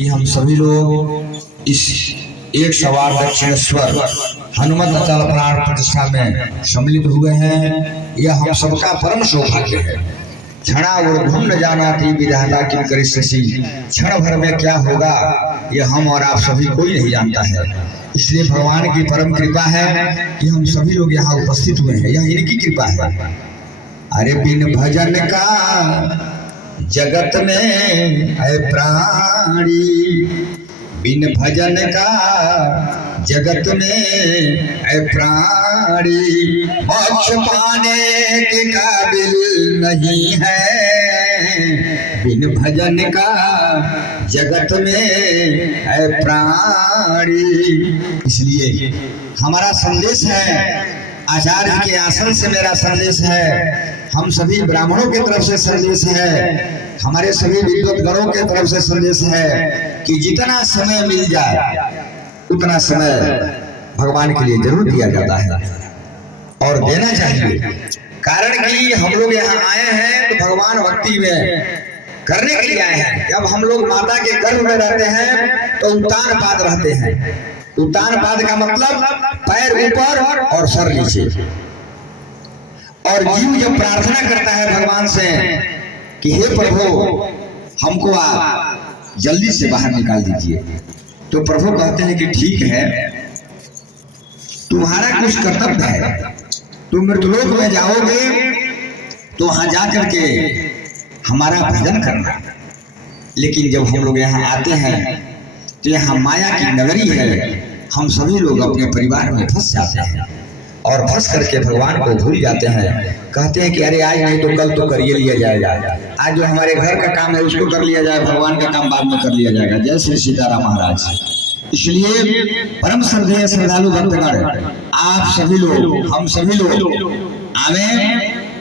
कि हम सभी लोग इस 108 दक्षिणेश्वर हनुमत अचल प्राण प्रतिष्ठा में सम्मिलित हुए हैं। यह हम सबका परम सौभाग्य है। क्षणावुर्ध्वं न जानाति विधाता किं करिष्यसि, क्षण भर में क्या होगा यह हम और आप सभी कोई नहीं जानता है। इसलिए भगवान की परम कृपा है कि हम सभी लोग यहाँ उपस्थित हुए हैं, यह इनकी कृपा है। अरे बिन भजन का जगत में है प्राणी, बिन भजन का जगत में है प्राणी, मोक्ष पाने के काबिल नहीं है। बिन भजन का जगत में है प्राणी। इसलिए हमारा संदेश है, आचार्य के आसन से मेरा संदेश है, हम सभी ब्राह्मणों की तरफ से संदेश है, हमारे सभी विद्वत गणों के तरफ से संदेश है कि जितना समय मिल जाए उतना समय भगवान के लिए जरूर दिया जाता है और देना चाहिए। कारण कि हम लोग यहाँ आए हैं तो भगवान भक्ति में करने के लिए आए हैं। जब हम लोग माता के गर्भ में रहते हैं तो उतान पाद रहते हैं। उतान पाद का मतलब पैर ऊपर और सर नीचे। और जीव जब प्रार्थना करता है भगवान से कि हे प्रभु हमको आप जल्दी से बाहर निकाल दीजिए, तो प्रभु कहते हैं कि ठीक है, तुम्हारा कुछ कर्तव्य है, तुम मृतलोक में जाओगे तो वहां जाकर के हमारा भजन करना। लेकिन जब हम लोग यहाँ आते हैं तो यहाँ माया की नगरी है, हम सभी लोग अपने परिवार में फंस जाते हैं और फंस करके भगवान को भूल जाते हैं। कहते हैं कि अरे आज नहीं तो कल तो कर लिया जाएगा, आज जो हमारे घर का काम है उसको कर लिया जाए, भगवान का काम बाद में कर लिया जाएगा। जय श्री सीताराम महाराज। इसलिए परम श्रद्धेय श्रद्धालु भक्तगण, आप सभी लोग, हम सभी लोग आवे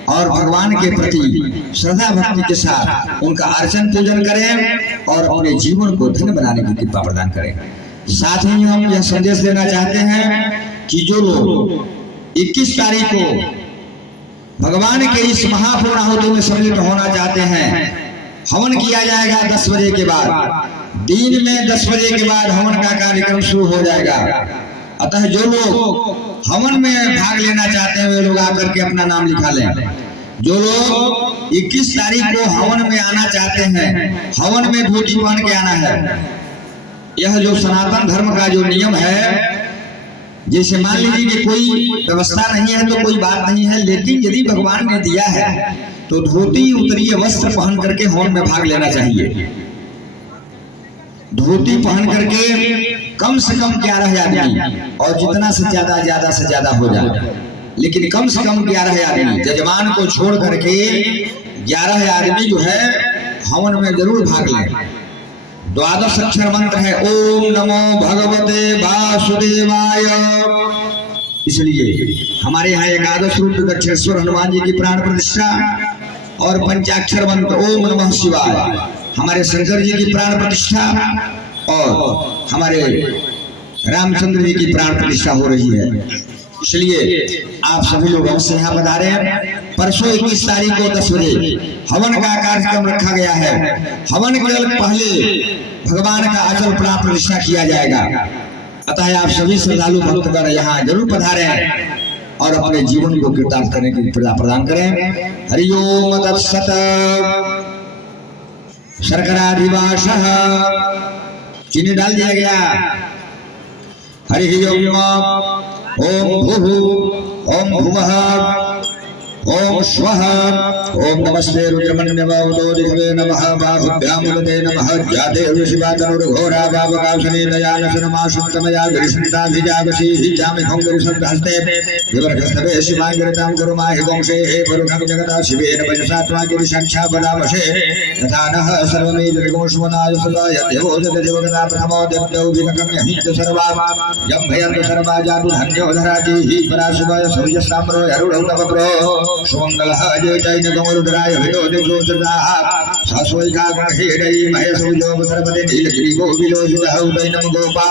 और भगवान के प्रति श्रद्धा भक्ति के साथ उनका अर्चन पूजन करें और अपने जीवन को धन्य बनाने की कृपा प्रदान करें। साथ ही हम यह संदेश देना चाहते हैं कि जो लोग 21 तारीख को भगवान के इस महापूर्णाहुति में सम्मिलित होना चाहते हैं, हवन किया जाएगा 10 बजे के बाद, दिन में 10 बजे के बाद हवन का कार्यक्रम शुरू हो जाएगा। अतः जो लोग हवन में भाग लेना चाहते हैं वे लोग आकर के अपना नाम लिखा लें। जो लोग 21 तारीख को हवन में आना चाहते हैं, हवन में धोती पहन के आना है। यह जो सनातन धर्म का जो नियम है, जैसे मान लीजिए कि कोई व्यवस्था नहीं है तो कोई बात नहीं है, लेकिन यदि भगवान ने दिया है तो धोती उत्तरीय वस्त्र पहन करके हवन में भाग लेना चाहिए। धोती पहन करके कम से कम 11 आदमी, और जितना से ज्यादा हो जाए, लेकिन कम से कम 11 आदमी, जजमान को छोड़ करके 11 आदमी जो है हवन में जरूर भाग लें। 12 अक्षर मंत्र है ओम नमो भगवते वासुदेवाय। इसलिए हमारे यहाँ 11 रूप दक्षिणेश्वर हनुमान जी की प्राण प्रतिष्ठा और पंचाक्षर मंत्र ओम नमः शिवाय हमारे शंकर जी की प्राण प्रतिष्ठा और हमारे रामचंद्र जी की प्राण प्रतिष्ठा हो रही है। इसलिए आप सभी लोग अवश्य यहाँ पधारे। परसों 21 तारीख को 10 बजे हवन का कार्यक्रम रखा गया है। हवन के पहले भगवान का अचल प्राण प्रतिष्ठा किया जाएगा। अतः आप सभी श्रद्धालु भक्तगण यहाँ जरूर पधारे और अपने जीवन को कृतार्थ करने की प्रदान करें। हरिओम तत्सत। शर्कराधिवास चीनी डाल दिया गया। हरि ओम भूः ओम भुवः ओम स्वः ओम नमस्ते रुद्रमन्यवदोदिवे नमः बाहुभ्यां मुदते नमः जाते ऋषिवातनुर्घोरा भावकाशने दयानसनमाशुत्तमया गृष्णताभिजागसी जामि खंगरिसंहस्ते विवर्गस्तवे शिवांगिरतां कुरुमाहि वंशे हे वरुणं जगता शिवेन वजसा त्वागिरिशंक्षा बलामशे तथा नः सर्वमेजगोष्मनाय सदा यदेवो जगदेवगता प्रथमो देवदेव विनकं यहित सर्वा यं भयन्तु सर्वा जातु धन्यो धराति हि पराशुभय सूर्यसाम्रो अरुणौ नवग्रहो सुमंगल जो जैन गौरुद्राय हितो दिशो सदाः शाश्वैका गुणहेडै महेशो सर्वदे नीलगिरि गोविलोहितः उदैनं गोपा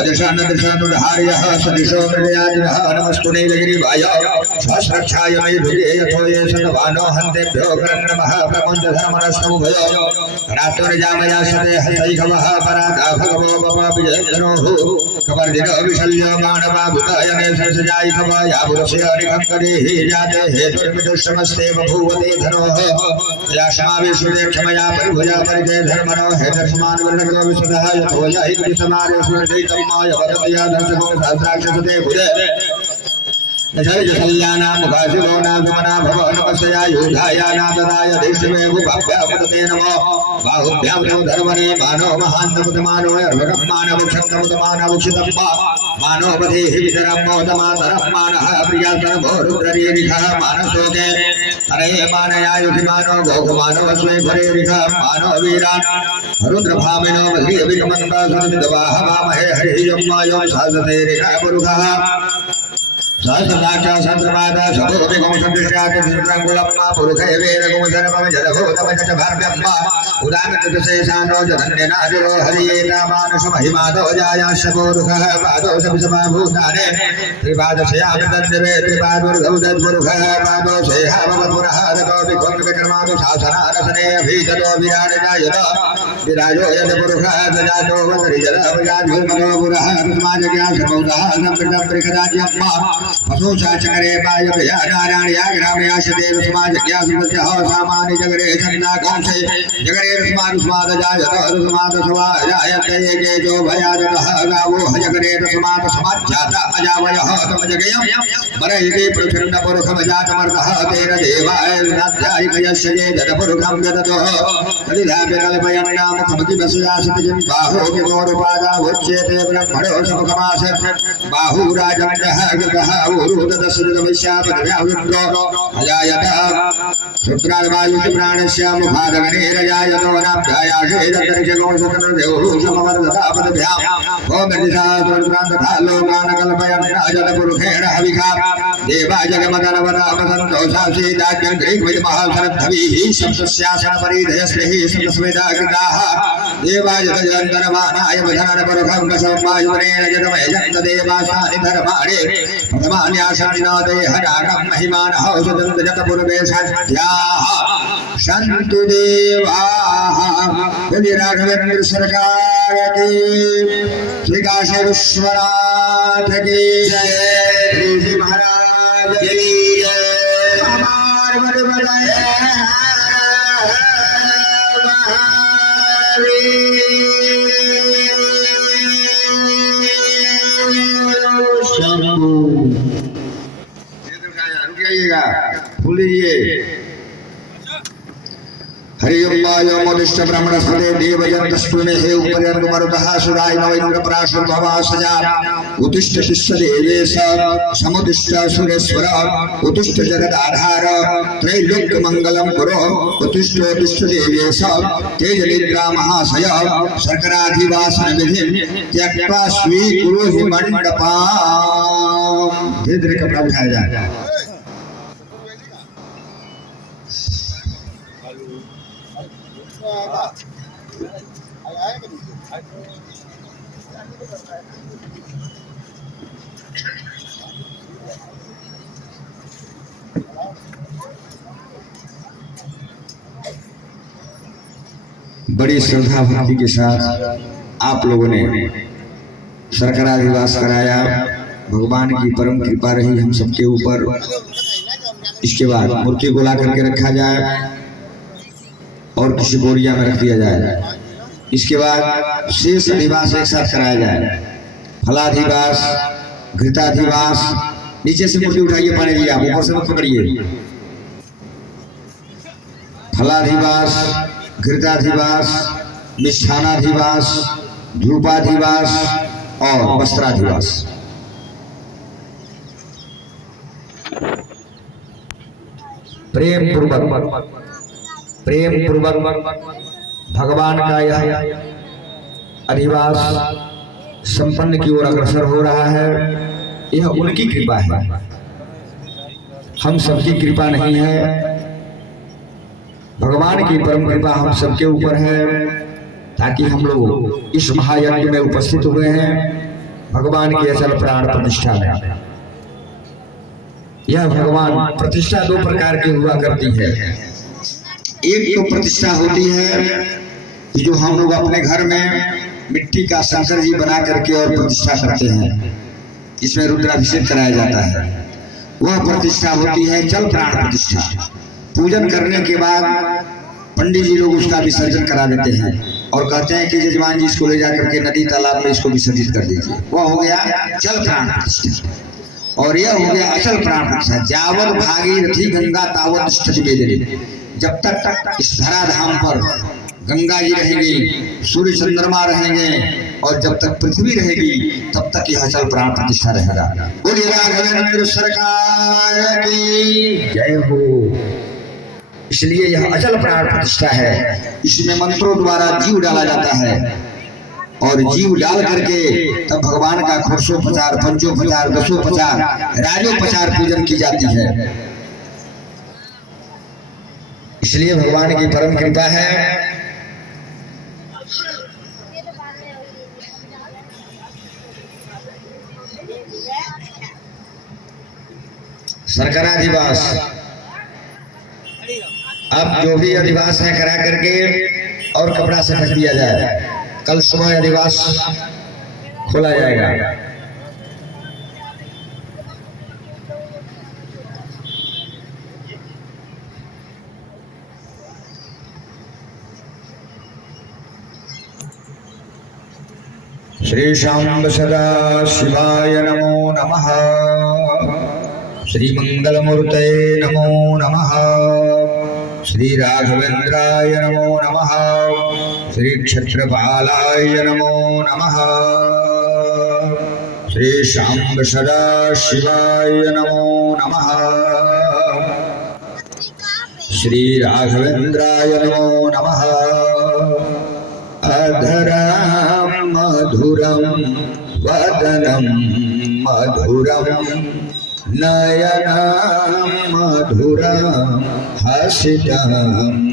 अदशानदशानुधार्यः सदिशो मृदयादिनः नमस्तु नीलगिरिवाय सहस्रक्षाय मे हृदये यथो ये सतवानो हन्तेभ्यो करन्नमः प्रपञ्चधर्मनस्तमुभयो रात्रिजामया सते हसैखवः परागा भगवो बपाभिजयधनोः कवर्दिनो विशल्यो मानवाभूताय मे सरसजाय खवाया पुरुषे हरिखङ्करेः जाते हेतुर्मिदुष्टमस्ते बभूवते धनोः याशमाविश्वदे क्षमया परिभुजा परिजय धर्मनो हेतर्षमानवर्णको विशदः यथो हि समारे स्मृतैतम्माय वदतया दर्शको सहस्राक्षसते भुजे जसल्याना मुखाशिवो नागमना भव नमस्या योधाया नादराय देशमे भूभाभ्यापतते नमो बाहुभ्यां नो धर्मणे मानो महान्तमुतमानो अर्भकं मानवक्षन्तमुतमानवक्षितम्मा मानोपधेः वितरं मोदमातरं मानः प्रियातरभो रुद्ररीरिखः मानसोके हरे मानयायुधिमानो गोकुमानो अस्मै भरेरिखः मानो वीरान् रुद्रभामिनो मधीयविकमन्ता सन्निधवाः वामहे हरिः यं मायो सहसते रिखः पुरुखः सहस्रदाक्षा सहस्रपादा सभोपि गौसदृश्याति सहस्रङ्गुलम्मा पुरुषे वेदगुमधर्मं जलभूतमज भार्गम्मा उदानतशेषानो जधन्यनादिरो हरियेतामानुषमहिमादो जायाश्च पुरुषः पादो सविषमाभूताने त्रिपादशयामितन्दिवे त्रिपादुर्गौदपुरुषः पादो शेहावपुरः रतो विक्रमादु शासनानसने अभीततो विराजजायत विराजो यदपुरुषः सजातो वसरिजलभजाधुर्मनो पुरः समाजज्ञा समौदः सम्पृतं त्रिखराज्यम्मा पशुचाचकरे वायव्या नारायणया ग्रामयाशदेव समाजज्ञा सुमत्यः सामान्य जगरे छन्दा कौंसे जगरे रस्माद स्माद जायत रस्माद स्वाजायत ये जो भयादतः गावो हजगरे रस्माद समाज्जाता अजावयः तमजगयं बरहिते प्रचण्ड पुरुषम जातमर्दः तेन देवाय नाध्यायिकयस्य ये जडपुरुषं गदतो कलिधाभिकल्पयं नाम खमतिवसुजासतिजं बाहो विमोरुपादा उच्यते ब्रह्मणो समकमास बाहुराजमण्डः गतः ऊरुदशदशमिष्यापदव्यावृत्तो अजायत शुक्रावायुः प्राणस्य मुखादगनेरजायतो नाभ्यायाशेदर्शनो सतनुदेवः समवर्धतापदभ्याम् ओम निशास्त्रक्रान्तथा लोकानकल्पयन् अजलपुरुषेण हविखा देवा जगमदनवदापसन्तोषासीदाज्ञग्रीग्मयमहासरद्धविः शब्दस्यासनपरिधयश्रीः शब्दस्मेधाकृताः देवाजगजन्तरमानाय वधनपरुखं वसौमायुवनेन जगमयजन्तदेवासानि धर्माणि प्रथमान्यासनिनादे हरागं महिमानः सुदन्तजतपूर्वे सन्ध्याः सन्तु देवाः बोलिए राघवेंद्र सरकार की श्री काशी विश्वनाथ की जय श्री महाराज की जय हमारे बड़े बड़े रुकिएगा फूल लीजिए हरि ओम वायो मोदिष्ट ब्रह्मणस्पते देवजन्तस्तुने हे उपर्यन्त मरुतः सुराय नवेन्द्र प्राशुर्भवा सजा उत्तिष्ठ शिष्य देवेश समुदिष्ट सुरेश्वर उत्तिष्ठ जगदाधार त्रैलोक्य मंगलम कुरु उत्तिष्ठ देवेश तेजनिद्रा महाशय शर्कराधिवासन विधिं त्यक्त्वा स्वीकुरु हि मंडपाम्। धीरे-धीरे कपड़ा उठाया जाए। बड़ी श्रद्धा भक्ति के साथ आप लोगों ने शर्कराधिवास कराया। भगवान की परम कृपा रही हम सबके ऊपर। इसके बाद मूर्ति को ला करके रखा जाए और किसी बोरिया में रख दिया जाए। इसके बाद शेष अधिवास एक साथ कराया जाए। फलाधिवास, घृताधिवास, नीचे से मूर्ति उठाइए पानी जी, आप ऊपर से मत पकड़िए। फलाधिवास, घृताधिवास, मिष्ठानाधिवास, धूपाधिवास और वस्त्राधिवास। प्रेम पूर्वक भगवान का यह अधिवास संपन्न की ओर अग्रसर हो रहा है। यह उनकी कृपा है। हम सबकी कृपा नहीं है, भगवान की परम कृपा हम सबके ऊपर है, ताकि हम लोग इस महायज्ञ में उपस्थित हुए हैं भगवान की अचल प्राण प्रतिष्ठा में। यह भगवान प्रतिष्ठा दो प्रकार की हुआ करती है। एक तो प्रतिष्ठा होती है कि जो हम लोग अपने घर में मिट्टी का शंकर जी बना करके और प्रतिष्ठा करते हैं, इसमें रुद्राभिषेक कराया जाता है। वह प्रतिष्ठा होती है जल प्राण प्रतिष्ठा। पूजन करने के बाद पंडित जी लोग उसका विसर्जन करा देते हैं और कहते हैं कि यजमान जी इसको ले जाकर के नदी तालाब में इसको विसर्जित कर दीजिए। वह हो गया जल प्राण प्रतिष्ठा। और यह हो गया अचल प्राण प्रतिष्ठा। जावत भागीरथी गंगा तावत तिष्ठति वेदिनी। जब तक इस धराधाम पर गंगा जी रहेंगी, सूर्य चंद्रमा रहेंगे और जब तक पृथ्वी रहेगी तब तक यह अचल प्राण प्रतिष्ठा रहेगा। बोलिए राघवेंद्र सरकार की जय हो। इसलिए यह अचल प्राण प्रतिष्ठा है। इसमें मंत्रों द्वारा जीव डाला जाता है और जीव डाल करके तब भगवान का खोसोपचार, पंचोपचार, दसोपचार, राजोपचार पूजन की जाती है। इसलिए भगवान की परम कृपा है। सरकराधिवास, अब जो भी अधिवास है करा करके और कपड़ा से ढक दिया जाए। कल सुबह अधिवास खोला जाएगा। श्री शांब सदा शिवाय नमो नमः। श्री मंगलमूर्ते नमो नमः। श्री राघवेंद्राय नमो नमः। श्री क्षत्रपालाय नमो नमः। श्री शांब सदा शिवाय नमो नमः। श्री राघवेंद्राय नमो नमः। अधरं मधुरं वदनं मधुरं नयनं मधुरं हसितं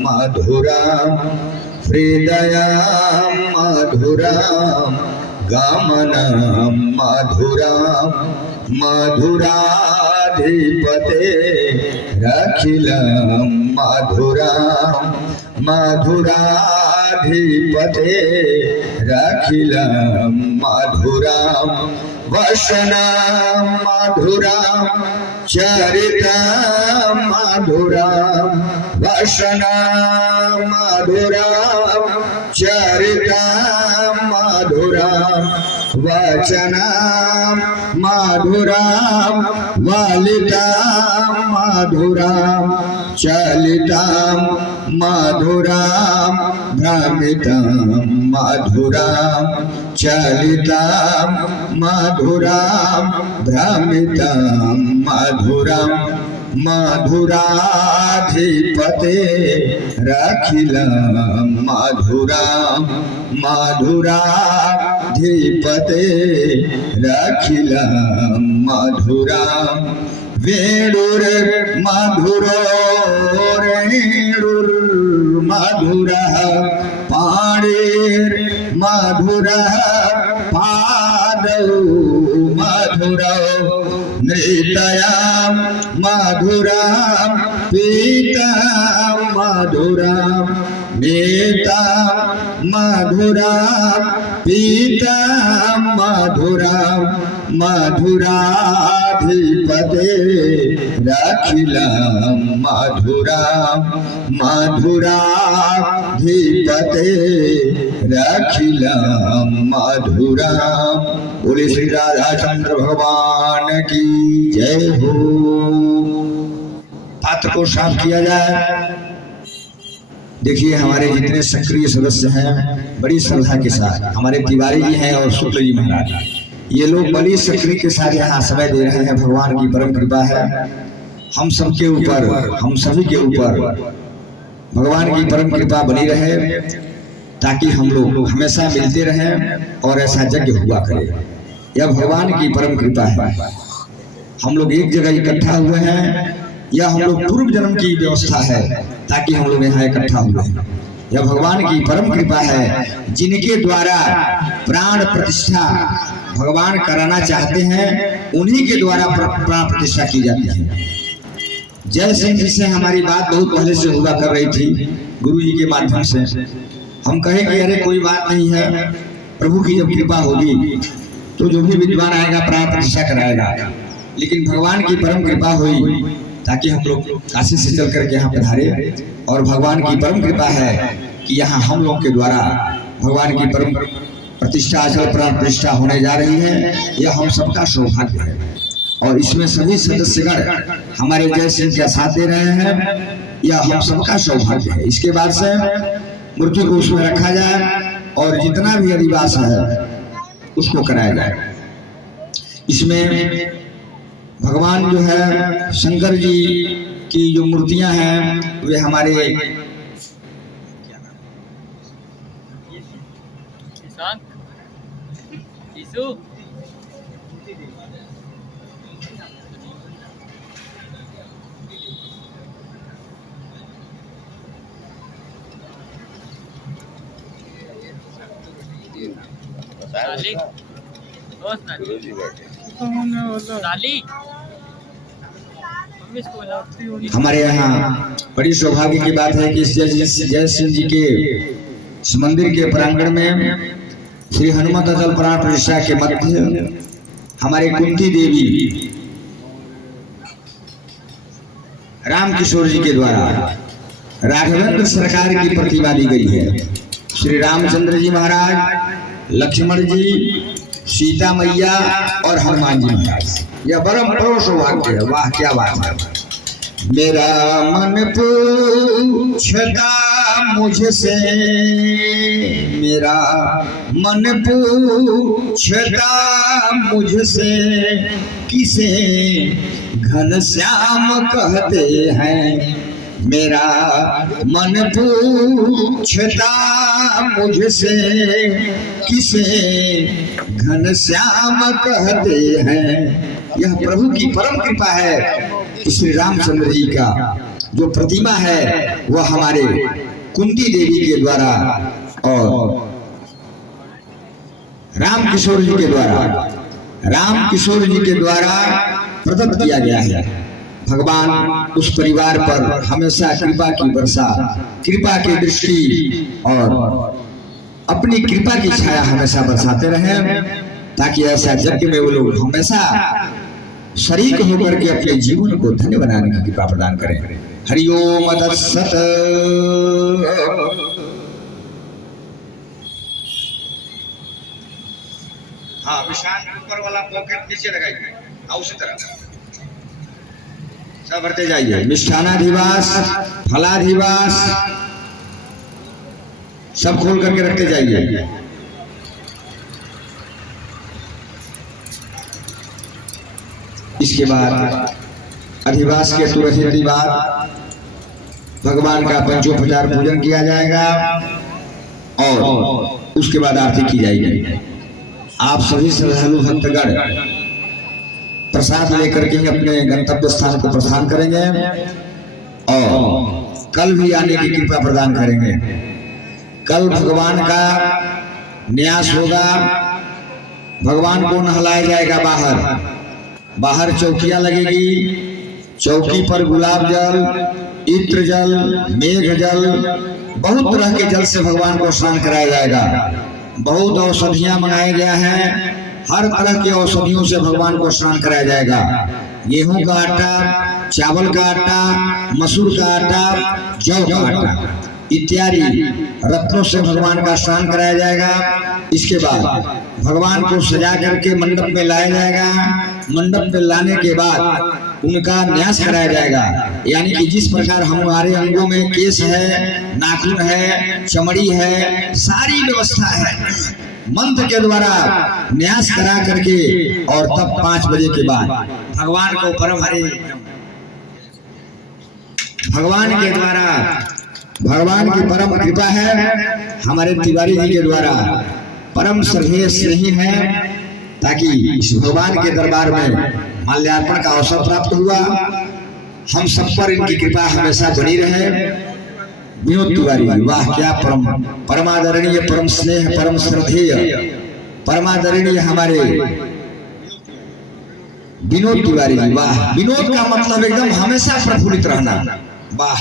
मधुरं हृदयं मधुरं गमनं मधुरं मधुराधिपते रखिलं मधुरं मधुराधिपते रखिलं मधुरं वसनं मधुरं चरितं मधुरं वसनं मधुरं चरितं मधुरं वचनं मधुरं वलितं मधुरं चलितं मधुरं भ्रमितं मधुरं चलितं मधुरं भ्रमितं मधुरं मधुराधिपते रखिलं मधुरं मधुराधिपते रखिलं मधुरं वेणुर्मधुरो रेणुर्मधुरः पाणिर्मधुरः पादौ मधुरौ नृतयां मधुरं पीतं मधुरं नेतं मधुरं पीतं मधुरं मधुराधिपते रखिलं मधुरं मधुराधिपते रखिलं मधुरं। बोले श्री राधाचंद्र भगवान की जय हो। पात्र को साफ किया जाए। देखिए हमारे जितने सक्रिय सदस्य हैं बड़ी श्रद्धा के साथ, हमारे तिवारी जी हैं और शुक्ल जी महाराज, ये लोग बड़ी सक्रिय के साथ यहाँ समय दे रहे हैं। भगवान की परम कृपा है हम सबके ऊपर, हम सभी के ऊपर भगवान की परम कृपा बनी रहे, ताकि हम लोग हमेशा मिलते रहें और ऐसा यज्ञ हुआ करे। यह भगवान की परम कृपा है। हम लोग एक जगह इकट्ठा हुए हैं यह हम लोग पूर्व जन्म की व्यवस्था है ताकि हम लोग यहाँ इकट्ठा हुए। यह भगवान की परम कृपा है, जिनके द्वारा प्राण प्रतिष्ठा भगवान कराना चाहते हैं, उन्हीं के द्वारा प्राण प्रतिष्ठा की जाती है। जय सिंह जी से हमारी बात बहुत पहले से हुआ कर रही थी, गुरु जी के माध्यम से। हम कहे कि अरे कोई बात नहीं है, प्रभु की जब कृपा होगी तो जो भी विद्वान आएगा प्राण प्रतिष्ठा कराएगा। लेकिन भगवान की परम कृपा हुई ताकि हम लोग काशी से चल करके यहाँ पधारे, और भगवान की परम कृपा है कि यहाँ हम लोग के द्वारा भगवान की परम प्रतिष्ठा अचल प्राण प्रतिष्ठा होने जा रही है। यह हम सबका सौभाग्य है, और इसमें सभी सदस्यगण हमारे जय सिंह का साथ दे रहे हैं। यह हम सबका सौभाग्य है। इसके बाद से मूर्ति को उसमें रखा जाए और जितना भी अधिवास है उसको कराया जाए। इसमें भगवान जो है शंकर जी की जो मूर्तियां हैं वे हमारे हमारे यहाँ बड़ी सौभाग्य की बात है कि इस जय सिंह जी के इस मंदिर के प्रांगण में श्री हनुमत अचल प्राण प्रतिष्ठा के मध्य हमारे कुंती देवी राम किशोर जी के द्वारा राघवेंद्र सरकार की प्रतिमा दी गई है। श्री रामचंद्र जी महाराज, लक्ष्मण जी, सीता मैया और हनुमान जी महाराज। यह बड़ा सौभाग्य है। वाह क्या बात है। मेरा मन पूछता मुझसे, मेरा मन पूछता मुझसे, किसे घनश्याम कहते हैं। मेरा मन पूछता मुझसे, किसे घनश्याम कहते हैं। यह प्रभु की परम कृपा है कि श्री रामचंद्र जी का जो प्रतिमा है वह हमारे कुंती देवी के द्वारा और राम किशोर जी के द्वारा प्रदत्त किया गया है। भगवान उस परिवार पर हमेशा कृपा की वर्षा, कृपा की दृष्टि और अपनी कृपा की छाया हमेशा बरसाते रहे, ताकि ऐसा यज्ञ में वो लोग हमेशा शरीक होकर के अपने जीवन को धन्य बनाने की कृपा प्रदान करें। हरिओम तत्सत। हाँ, विशाल ऊपर वाला पॉकेट नीचे लगाइए, उसी तरह सब भरते जाइए। मिष्ठानाधिवास, फलाधिवास सब खोल करके रखते जाइए। इसके बाद अधिवास के तुरंत बाद भगवान का पंचोपचार पूजन किया जाएगा और उसके बाद आरती की जाएगी। आप सभी श्रद्धालु भक्तगण प्रसाद लेकर के अपने गंतव्य स्थान को प्रस्थान करेंगे और कल भी आने की कृपा प्रदान करेंगे। कल भगवान का न्यास होगा, भगवान को नहलाया जाएगा। बाहर चौकियां लगेगी, चौकी पर गुलाब जल, इत्र जल, मेघ जल, बहुत तरह के जल से भगवान को स्नान कराया जाएगा। बहुत औषधियां मंगाया गया है, हर तरह की औषधियों से भगवान को स्नान कराया जाएगा। गेहूं का आटा, चावल का आटा, मसूर का आटा, जौ का आटा इत्यादि रत्नों से भगवान का स्नान कराया जाएगा। इसके बाद भगवान को सजा करके मंडप में लाया जाएगा। मंडप में लाने के बाद उनका न्यास कराया जाएगा, यानी कि जिस प्रकार हमारे अंगों में केश है, नाखून है, चमड़ी है, सारी व्यवस्था है, मंत्र के द्वारा न्यास करा करके और तब 5 बजे के बाद भगवान को परम हरे भगवान के द्वारा भगवान की परम कृपा है, हमारे तिवारी जी के द्वारा परम श्रद्धेय स्नेही है, ताकि इस भगवान के दरबार में माल्यार्पण का अवसर प्राप्त हुआ। हम सब पर इनकी कृपा हमेशा बनी रहे। विनोद तिवारी, वाह क्या परमादरणीय, परम स्नेह, परम श्रद्धेय, परमादरणीय हमारे विनोद तिवारी जी, वाह। विनोद का मतलब एकदम हमेशा प्रफुल्लित रहना, वाह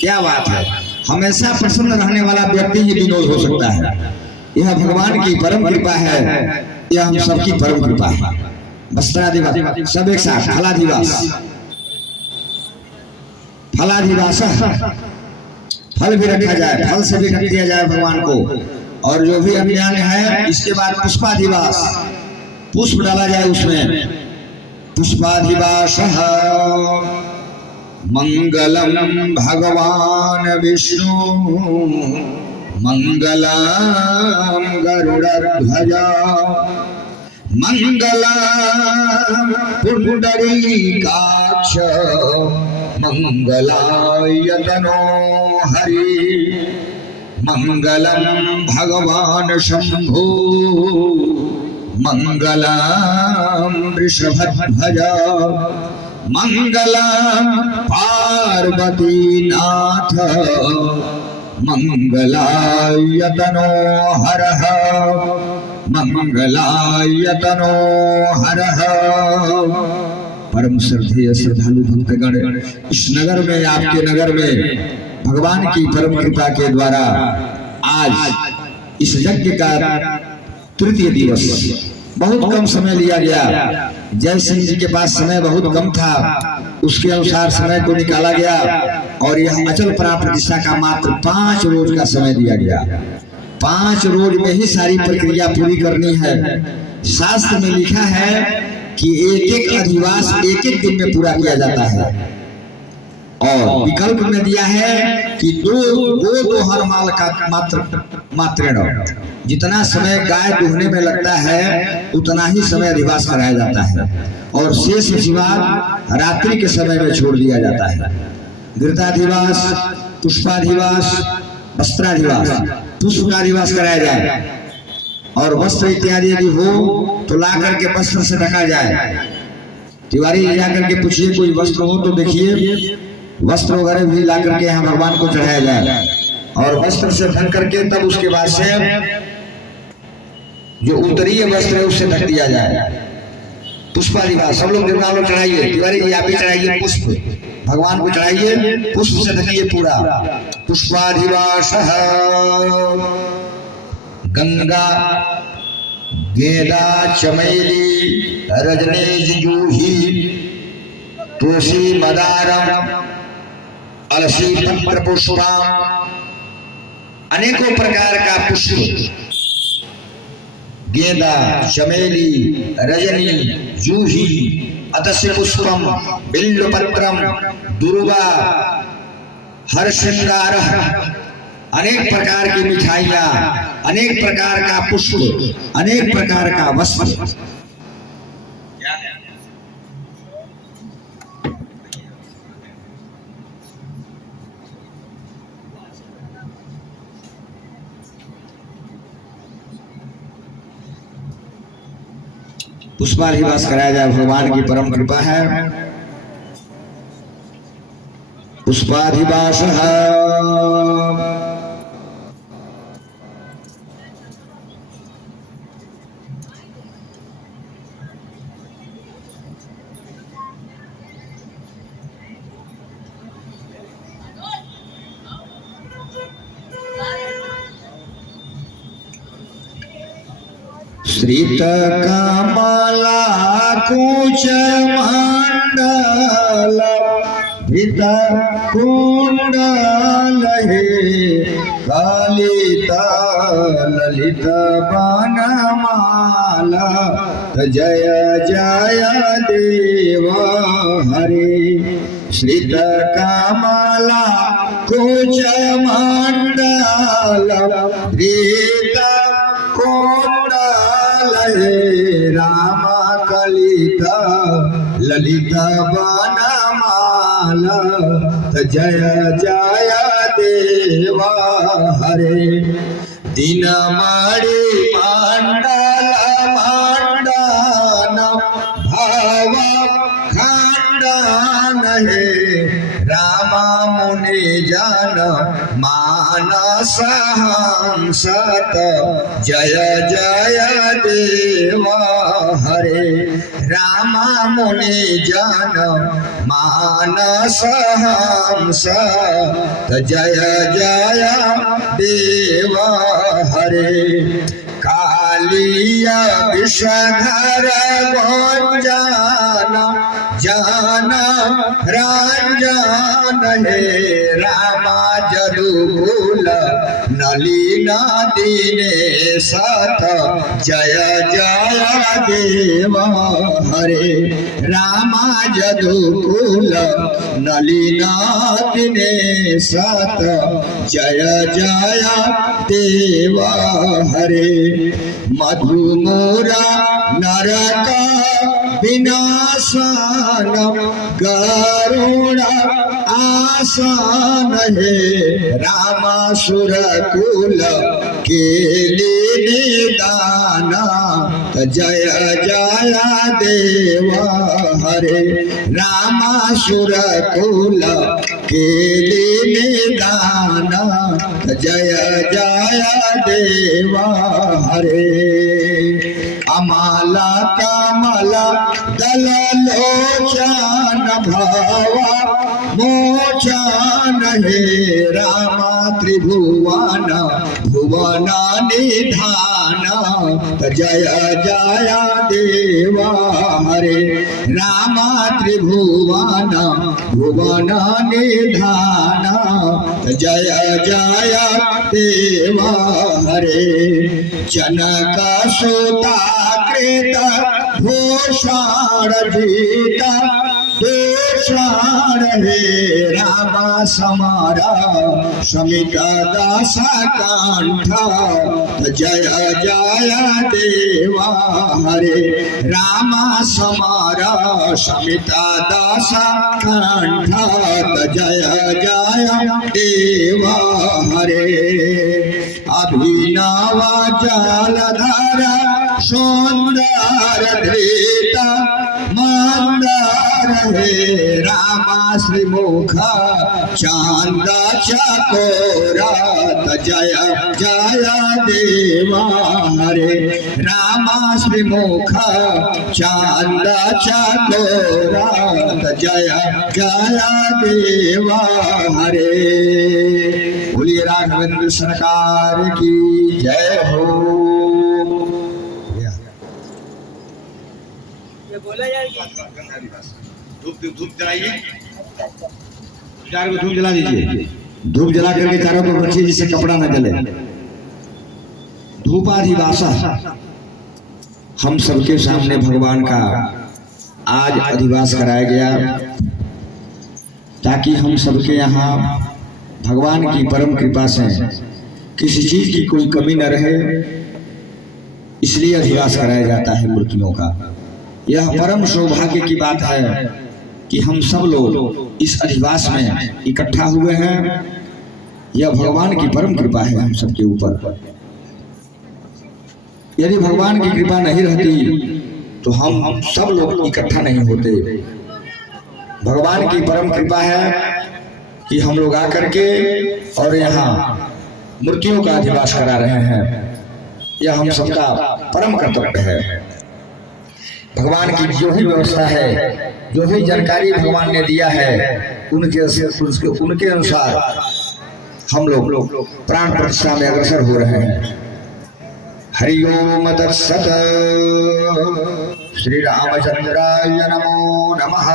क्या बात है। हमेशा प्रसन्न रहने वाला व्यक्ति ही विनोद हो सकता है। यह भगवान की परम कृपा है, यह हम सबकी परम कृपा है। वस्त्रादिवास सब एक साथ, फलाधिवास, फलाधिवास, फल भी रखा जाए, फल से भी रख दिया जाए भगवान को। और जो भी अभियान है इसके बाद पुष्पाधिवास, पुष्प डाला जाए उसमें। पुष्पाधिवास मंगलम भगवान विष्णु मंगलम गरुड़ध्वज मंगलम पुंडरीकाक्ष मंगलाय तनो हरि मंगलम भगवान शंभो मंगलम वृषभध्वज मंगलम पार्वती नाथ मंगलाय तनो हरः मंगलाय तनो हरः। परम श्रद्धेय श्रद्धालु भक्तगण, इस नगर में, आपके नगर में भगवान की परम कृपा के द्वारा आज इस यज्ञ का तृतीय दिवस, बहुत कम समय लिया गया। जय सिंह जी के पास समय बहुत कम था, उसके अनुसार समय को निकाला गया और यह अचल प्राण प्रतिष्ठा का मात्र 5 रोज का समय दिया गया। 5 रोज में ही सारी प्रक्रिया पूरी करनी है। शास्त्र में लिखा है कि एक एक अधिवास एक एक दिन में पूरा किया जाता है। और विकल्प में दिया है कि दो हर माल का मात्र जितना समय गाय दूहने में लगता है उतना ही समय अधिवास कराया जाता है और शेष जीवान रात्रि के समय में छोड़ दिया जाता है। घृताधिवास, पुष्पाधिवास, वस्त्राधिवास, पुष्प का अधिवास कराया जाए और वस्त्र इत्यादि यदि हो तो ला करके वस्त्र से ढका जाए। तिवारी ले जाकर के पूछिए कोई वस्त्र हो तो देखिए, वस्त्र वगैरह भी ला करके यहाँ भगवान को चढ़ाया जाए और वस्त्र से ढक करके तब उसके बाद से जो उत्तरीय वस्त्र है उससे ढक दिया जाए। पुष्पाधिवास सब लोग देवता लोग चढ़ाइए, तिवारी जी आप भी चढ़ाइए पुष्प, भगवान को चढ़ाइए, पुष्प से ढकिए पूरा। पुष्पाधिवास गंगा गेंदा चमेली रजनी जूही तुलसी मदारम अलसी पत्र पुष्पा, अनेकों प्रकार का पुष्प, गेंदा चमेली रजनी जूही अतस्य पुष्पम बिल्वपत्रम दुर्वा हरश्रृंगार, अनेक प्रकार की मिठाइयाँ, अनेक प्रकार का पुष्प, अनेक प्रकार का वस्त्र। पुष्पाधिवास कराया जाए, भगवान की परम कृपा है। पुष्पाधिवास श्रित कमला कुच मंडल भृत कुंडल हे कलित ललित बनमाला, जय जय देव हरे। श्रित कमला कुच मंडल भृत राम कलित ललित बनमाला, जय जय देव हरे। दिन मणि मंडल मंडन भव खंडन हे सहंसत जय जय देव हरे रामा मुनि जन मानस हंस जय जय देव हरे कालिया विषधर गुंजन जान रंजन हे रामा जरुकुल नलिना दिने सत जय जय देव हरे रामा जदुकुल नलिना दिने सत जय जय देव हरे मधुमोरा नरक विनाशन करुण आसन हे रामासुर कुल केली निदान जय जय देव हरे रामासुर कुल केली निदान जय जय देव हरे अमाला कमल दल लोचन भवा मोचन हे रामा त्रिभुवन भुवन निधान जय जय देव हरे रामा त्रिभुवन भुवन निधान जय जय देव हरे जनक सुता कृत भूषण जीत भूषण हे रामा समारा शमिक दास कंठ जय जय देव हरे रामा समारा शमिता दास कंठ जय जय देव हरे अभिनव जलधर सुंदर धृत मंदर हे रामा श्रीमुख चांद चकोरा जय जय देव हरे रामा श्रीमुख चांद चकोरा जय जय देव हरे। बोलिए राघवेंद्र सरकार की जय हो। धूप जलाइए, धूप जला दीजिए। धूप जला करके चारों को रखिए जिससे कपड़ा न जले। धूपाधिवासा हम सबके सामने भगवान का आज अधिवास कराया गया ताकि हम सबके यहाँ भगवान की परम कृपा से किसी चीज की कोई कमी न रहे, इसलिए अधिवास कराया जाता है मूर्तियों का। यह परम सौभाग्य की बात है कि हम सब लोग इस अधिवास में इकट्ठा हुए हैं। यह भगवान की परम कृपा है हम सबके ऊपर। यदि भगवान की कृपा नहीं रहती तो हम सब लोग इकट्ठा नहीं होते। भगवान की परम कृपा है कि हम लोग आकर के और यहाँ मूर्तियों का अधिवास करा रहे हैं। यह हम सबका परम कर्तव्य है। भगवान की जो भी व्यवस्था है, जो भी जानकारी भगवान ने दिया है, उनके अनुसार हम लोग प्राण प्रतिष्ठा में अग्रसर हो रहे हैं। हरि ओम तत्सत। श्री रामचंद्राय नमो नमः।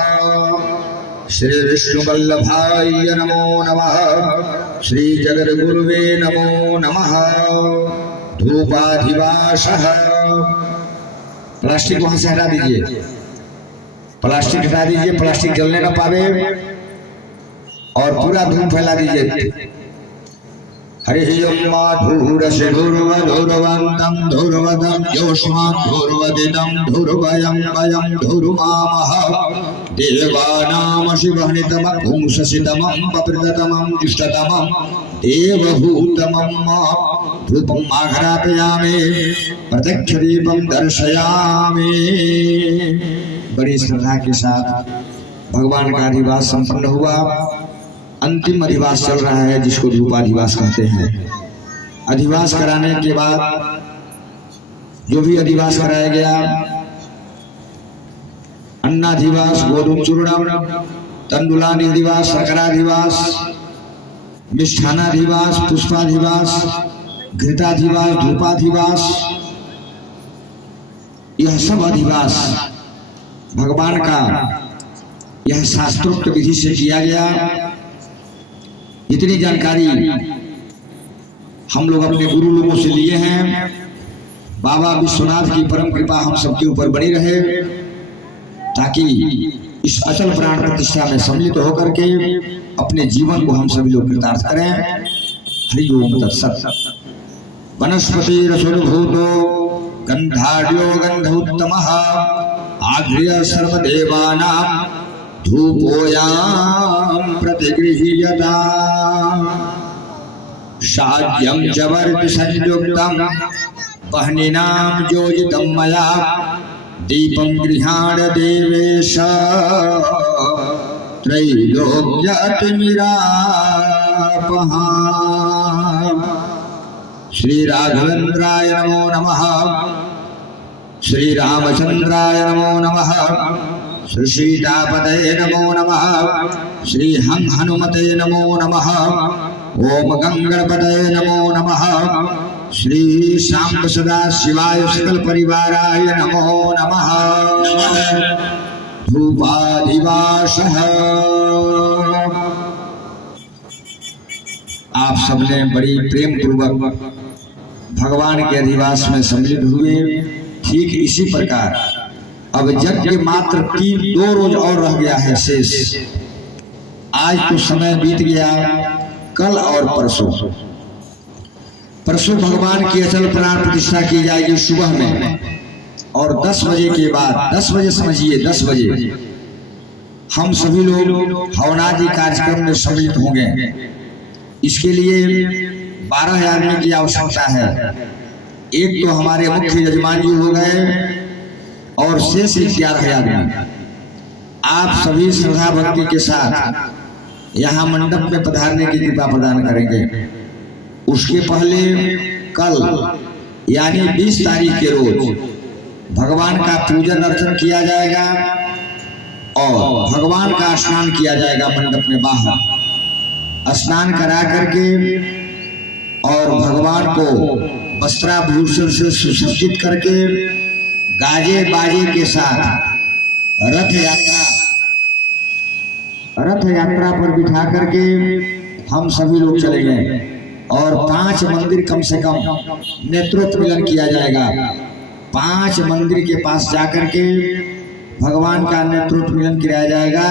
श्री विष्णुवल्लभाय नमो नमः। श्री जगद्गुरुवे नमो नमः। धूपाधिवासः। प्लास्टिक वहां से हटा दीजिए, प्लास्टिक हटा दीजिए, प्लास्टिक जलने न पावे और पूरा धूप फैला दीजिए। हरि ओम धूरसे धूर्वधूर्वन्तं धूर्वदं योष्मान् धूर्वदिदं धूर्वयं वयं धूर्मामः। देवानां शिवहनितमं पुंससितमं पप्रतमं इष्टतमं देवभूतमं धूपम् आघ्रापयामि, प्रत्यक्ष दीपं दर्शयामि। बड़ी श्रद्धा के साथ भगवान का अधिवास संपन्न हुआ। अंतिम अधिवास चल रहा है जिसको धूपाधिवास कहते हैं। अधिवास कराने के बाद जो भी अधिवास कराया गया, अन्नाधिवास, गोधूम चूर्णम, तंडुलानिधिवास, शर्कराधिवास, मिष्ठानाधिवास, पुष्पाधिवास, घृताधिवास, धूपाधिवास, यह सब अधिवास भगवान का यह शास्त्रोक्त विधि से किया गया। इतनी जानकारी हम लोग अपने गुरु लोगों से लिए हैं। बाबा विश्वनाथ की परम कृपा हम सबके ऊपर बनी रहे, ताकि इस अचल प्राण प्रतिष्ठा में सम्मिलित होकर के अपने जीवन को हम सभी लोग कृतार्थ करें। हरि ओम तत्सत। वनस्पति रसोभूतो गंधाढ्यो गंधोत्तमः आघ्र्य सर्वदेवानां धूपोयां प्रतिगृह्यता शाज्यं च वर्ति संयुक्तं वह्निनां योजितं मया दीपं गृहाण देवेश त्रैलोक्यतिमिरापहा। श्री राघवेंद्राय नमो नमः, श्री रामचंद्राय नमो नमः, श्री सीतापतये नमो नमः, श्री हनुमते नमो नमः, ओम गंगणपतये नमो नमः, श्री शांब सदा शिवाय सकल परिवाराय नमो नमः। धूपाधिवासः। आप सबने बड़ी प्रेम पूर्वक भगवान के अधिवास में सम्मिलित हुए। ठीक इसी प्रकार अब यज्ञ मात्र 2 रोज और रह गया है शेष। आज तो समय बीत गया, कल और परसों भगवान की अचल प्राण प्रतिष्ठा की जाएगी सुबह में, और 10 बजे के बाद 10 बजे समझिए 10 बजे हम सभी लोग हवनादि कार्यक्रम में सम्मिलित होंगे। इसके लिए 12 आदमी की आवश्यकता है। एक तो हमारे मुख्य यजमान जी हो गए और शेष 11 आदमी। आप सभी श्रद्धा भक्ति के साथ यहाँ मंडप में पधारने की कृपा प्रदान करेंगे। उसके पहले कल यानी 20 तारीख के रोज भगवान का पूजन अर्चन किया जाएगा और भगवान का स्नान किया जाएगा मंडप में बाहर। स्नान करा करके और भगवान को वस्त्राभूषण से सुसज्जित करके गाजे बाजे के साथ रथ यात्रा पर बिठा करके हम सभी लोग चलेंगे और 5 मंदिर कम से कम नेत्रोत्सव मिलन किया जाएगा। 5 मंदिर के पास जाकर के भगवान का नेत्रोत्सव मिलन किया जाएगा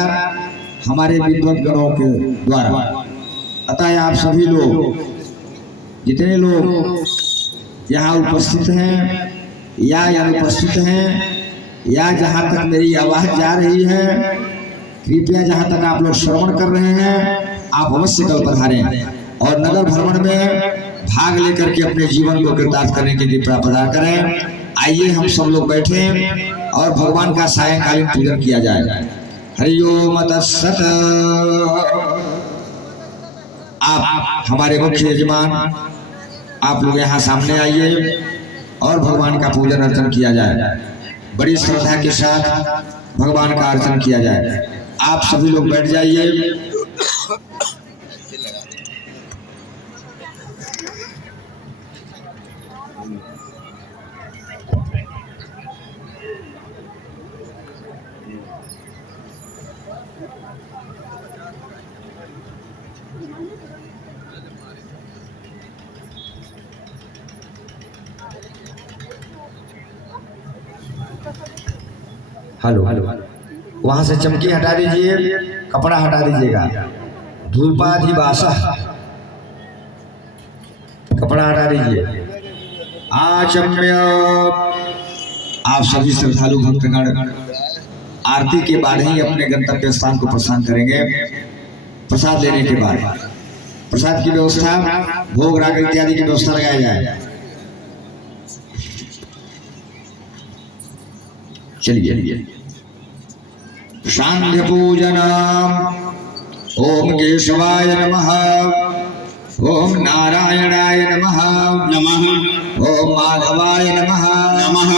हमारे विद्वत गणों के द्वारा। अतः आप सभी लोग, जितने लोग यहाँ उपस्थित हैं या अनुपस्थित हैं या जहाँ तक मेरी आवाज जा रही है, कृपया जहाँ तक आप लोग श्रवण कर रहे हैं आप अवश्य कल पधारें और नगर भ्रमण में भाग लेकर के अपने जीवन को कृतार्थ करने के लिए प्रदान करें। आइए हम सब लोग बैठे और भगवान का सायंकालीन पूजन किया जाए। हरि ओम तत्सत। आप हमारे मुख्य यजमान, आप लोग यहाँ सामने आइए और भगवान का पूजन अर्चन किया जाए। बड़ी श्रद्धा के साथ भगवान का अर्चन किया जाए। आप सभी लोग बैठ जाइए। हेलो, वहां से चमकी हटा दीजिए, कपड़ा हटा दीजिएगा। धूपाधिवास, कपड़ा हटा दीजिए। आचम्य। आप सभी श्रद्धालु भक्तगण आरती के बाद ही अपने गंतव्य स्थान को प्रस्थान करेंगे। प्रसाद लेने के बाद प्रसाद की व्यवस्था, भोग राग इत्यादि की व्यवस्था लगाई जाए। चलिए। सांध्य पूजन। ओम केशवाय नमः, ओम नारायणाय नमः नमः ओम माधवाय नमः नमः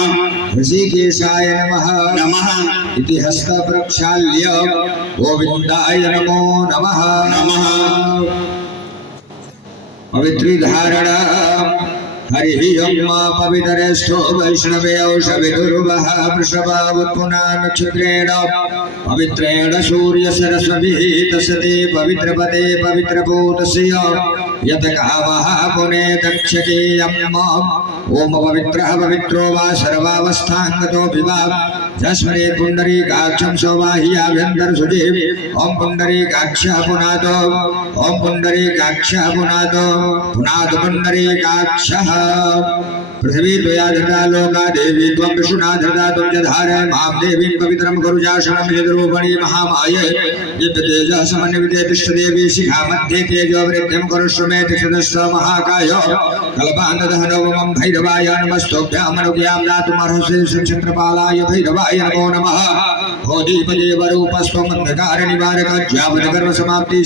ऋषिकेशाय नमः नमः इति हस्त प्रक्षाल्य गोविंदाय नमो नमः नमः पवित्री धारण हरि ओम पवित्रस्थो वैष्णवे औषविदुर्वः वृषभावत्पुना नक्षत्रेण पवित्रेण सूर्य सरस्वती तस्ते पवित्रपदे पवित्रभूतस्य यत कामः पुने दक्षते यम्मा ओम पवित्रः पवित्रो वा सर्वावस्थांगतो विभाव जस्मरे पुंडरीकाक्षं सौवाह्याभ्यंतर सुजीव ओम पुंडरीकाक्षः पुनातो ओम पुंडरीकाक्षः पुनातो पुनातो पुंडरीकाक्षः पृथ्वी त्वया धृता लोका देवी त्वं विष्णुना धृता त्वं च धारय मां देवीं पवित्रं कुरुजाशनं यद्रूपणी महामाये दिव्यतेजः समन्विते तिष्ठदेवी शिखा मध्ये तेजो वृद्धिं कुरुष्व मे तिष्ठदस्व महाकाय कल्पान्तदहनो मम भैरवाय नमस्तोभ्यामनुज्ञां दातुमर्हसि सुक्षेत्रपालाय भैरवाय नमो नमः समाप्ति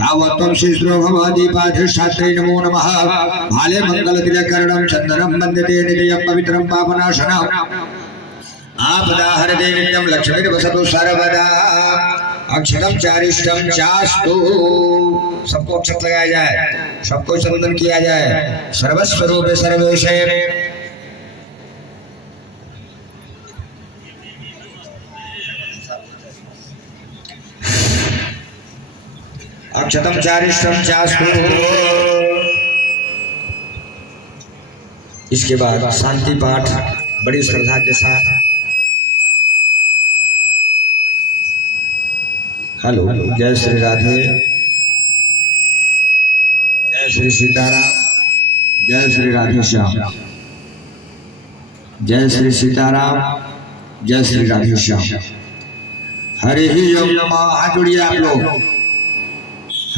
तावत्त्वं श्रीश्रो भवदीपाधिष्ठात्रे नमो नमः भाले मंगलतिलकरणं चन्दनं वन्दते नित्यं पवित्रं पापनाशनम् आपदाहरते नित्यं लक्ष्मीर्वसतु सर्वदा अक्षतम चारिष्टम चास्तु सबको अक्षत लगाया जाए सबको चंदन किया जाए सर्वस्वरूप सर्वेश अक्षतम चारिष्टम चास्तु। इसके बाद शांति पाठ बड़ी श्रद्धा के साथ। हेलो, जय श्री राधे, जय श्री सीताराम, जय श्री राधे श्याम, जय श्री सीताराम, जय श्री राधे श्याम। हरि ही ओम। हाथ जोड़िए आप लोग।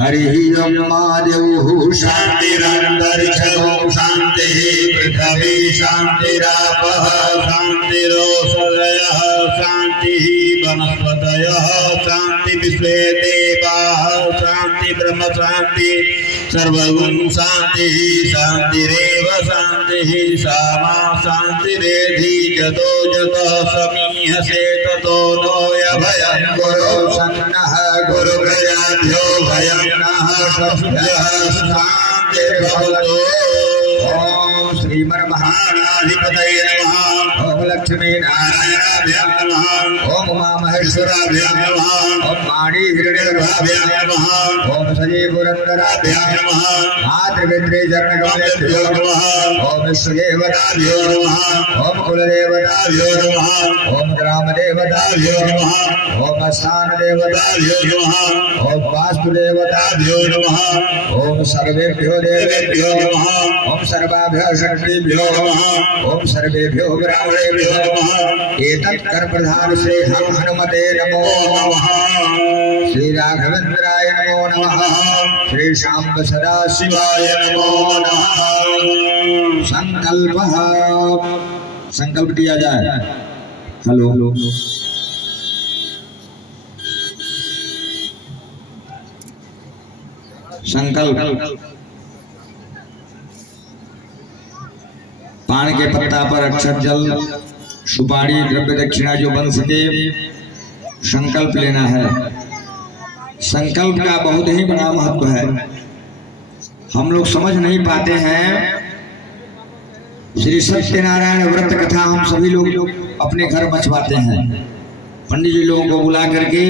हरि ओम महादेव शांतिरंतरिक्षं शांतिः पृथिवी शांतिरापः शांतिरोषधयः शांतिः वनस्पतयः शांति विश्वे देवाः शांति ब्रह्म शांति सर्वगुण शांतिः शांतिरेव शांतिः सामा शांतिरेधि जतो जतः समीहसे ततो नो यभयं गुरु सन्नः गुरुप्रजाभ्यो भयं शांतिर्भवतु। ओम श्रीमन्महागणाधिपतये नमः। ओम लक्ष्मी नारायणाभ्यां नमः। ओम उमा महेश्वराभ्यां नमः। ओम वाणी हिरण्यगर्भाभ्यां नमः। ओम सजी पुरंदराभ्यां नमः। मातृपितृ चरणकमलेभ्यो नमः। ओम विश्वदेवताभ्यो नमः। ओम कुलदेवताभ्यो नमः। ओम ग्रामदेवताभ्यो नमः। ओम स्थानदेवताभ्यो नमः। ओम वास्तुदेवताभ्यो नमः। ओम सर्वेभ्यो देवेभ्यो नमः। ओम सर्वाभ्यो शक्तिभ्यो नमः। ओम सर्वेभ्यो ब्राह्मणेभ्यो नमः। एतत् कर प्रधान श्री हनुमते नमो नमः। श्री राघवेंद्राय नमो नमः। श्री शांब सदा शिवाय नमो नमः। संकल्प किया जाए। हेलो, संकल्प। पान के पत्ता पर अक्षर जल सुपारी द्रव्य दक्षिणा जो बन सके संकल्प लेना है। संकल्प का बहुत ही बड़ा महत्व है। हम लोग समझ नहीं पाते हैं। श्री सत्यनारायण व्रत कथा हम सभी लोग अपने घर मचवाते हैं। पंडित जी लोगों को बुला करके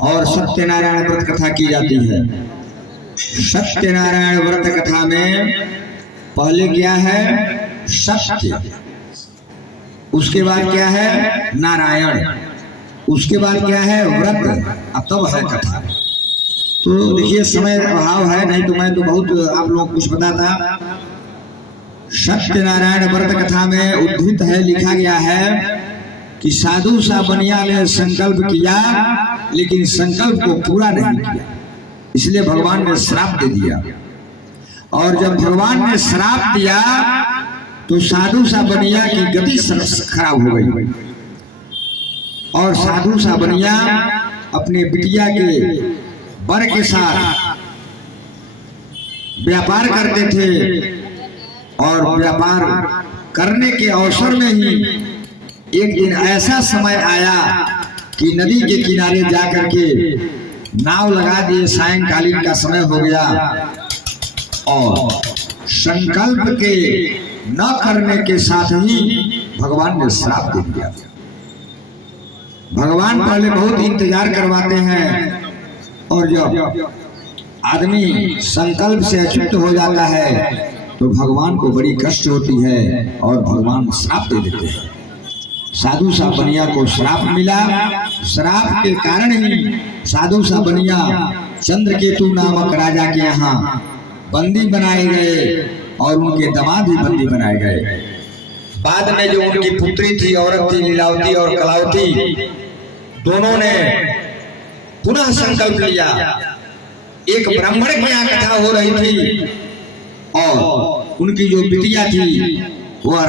और सत्यनारायण व्रत कथा की जाती है। सत्यनारायण व्रत कथा में पहले क्या है? सत्य, उसके बाद क्या है? नारायण, उसके बाद क्या है? व्रत, अब तब है कथा। तो देखिए समय अभाव है, नहीं तो मैं तो बहुत आप लोग कुछ बताता। सत्यनारायण व्रत कथा में उद्धृत है, लिखा गया है कि साधु सा बनिया ने संकल्प किया लेकिन संकल्प को पूरा नहीं किया, इसलिए भगवान ने श्राप दे दिया। और जब भगवान ने श्राप दिया तो साधु सा बनिया की गति खराब हो गई और साधु सा बनिया अपने बिटिया के वर के साथ व्यापार करते थे और व्यापार करने के अवसर में ही एक दिन ऐसा समय आया कि नदी के किनारे जाकर के नाव लगा दिए। सायंकालीन का समय हो गया और संकल्प के न करने के साथ ही भगवान ने श्राप दे दिया। भगवान पहले बहुत इंतजार करवाते हैं और जब आदमी संकल्प से अच्युत हो जाता है तो भगवान को बड़ी कष्ट होती है और भगवान श्राप दे देते हैं। साधु सा बनिया को श्राप मिला। श्राप के कारण ही साधु सा बनिया चंद्रकेतु नामक राजा के यहाँ बंदी बनाए गए और उनके दामाद भी बंदी बनाए गए। बाद में जो उनकी पुत्री थी, औरत थी, लीलावती और कलावती, दोनों ने पुनः संकल्प लिया। एक ब्राह्मण की यहाँ कथा हो रही थी और उनकी जो बिटिया थी वह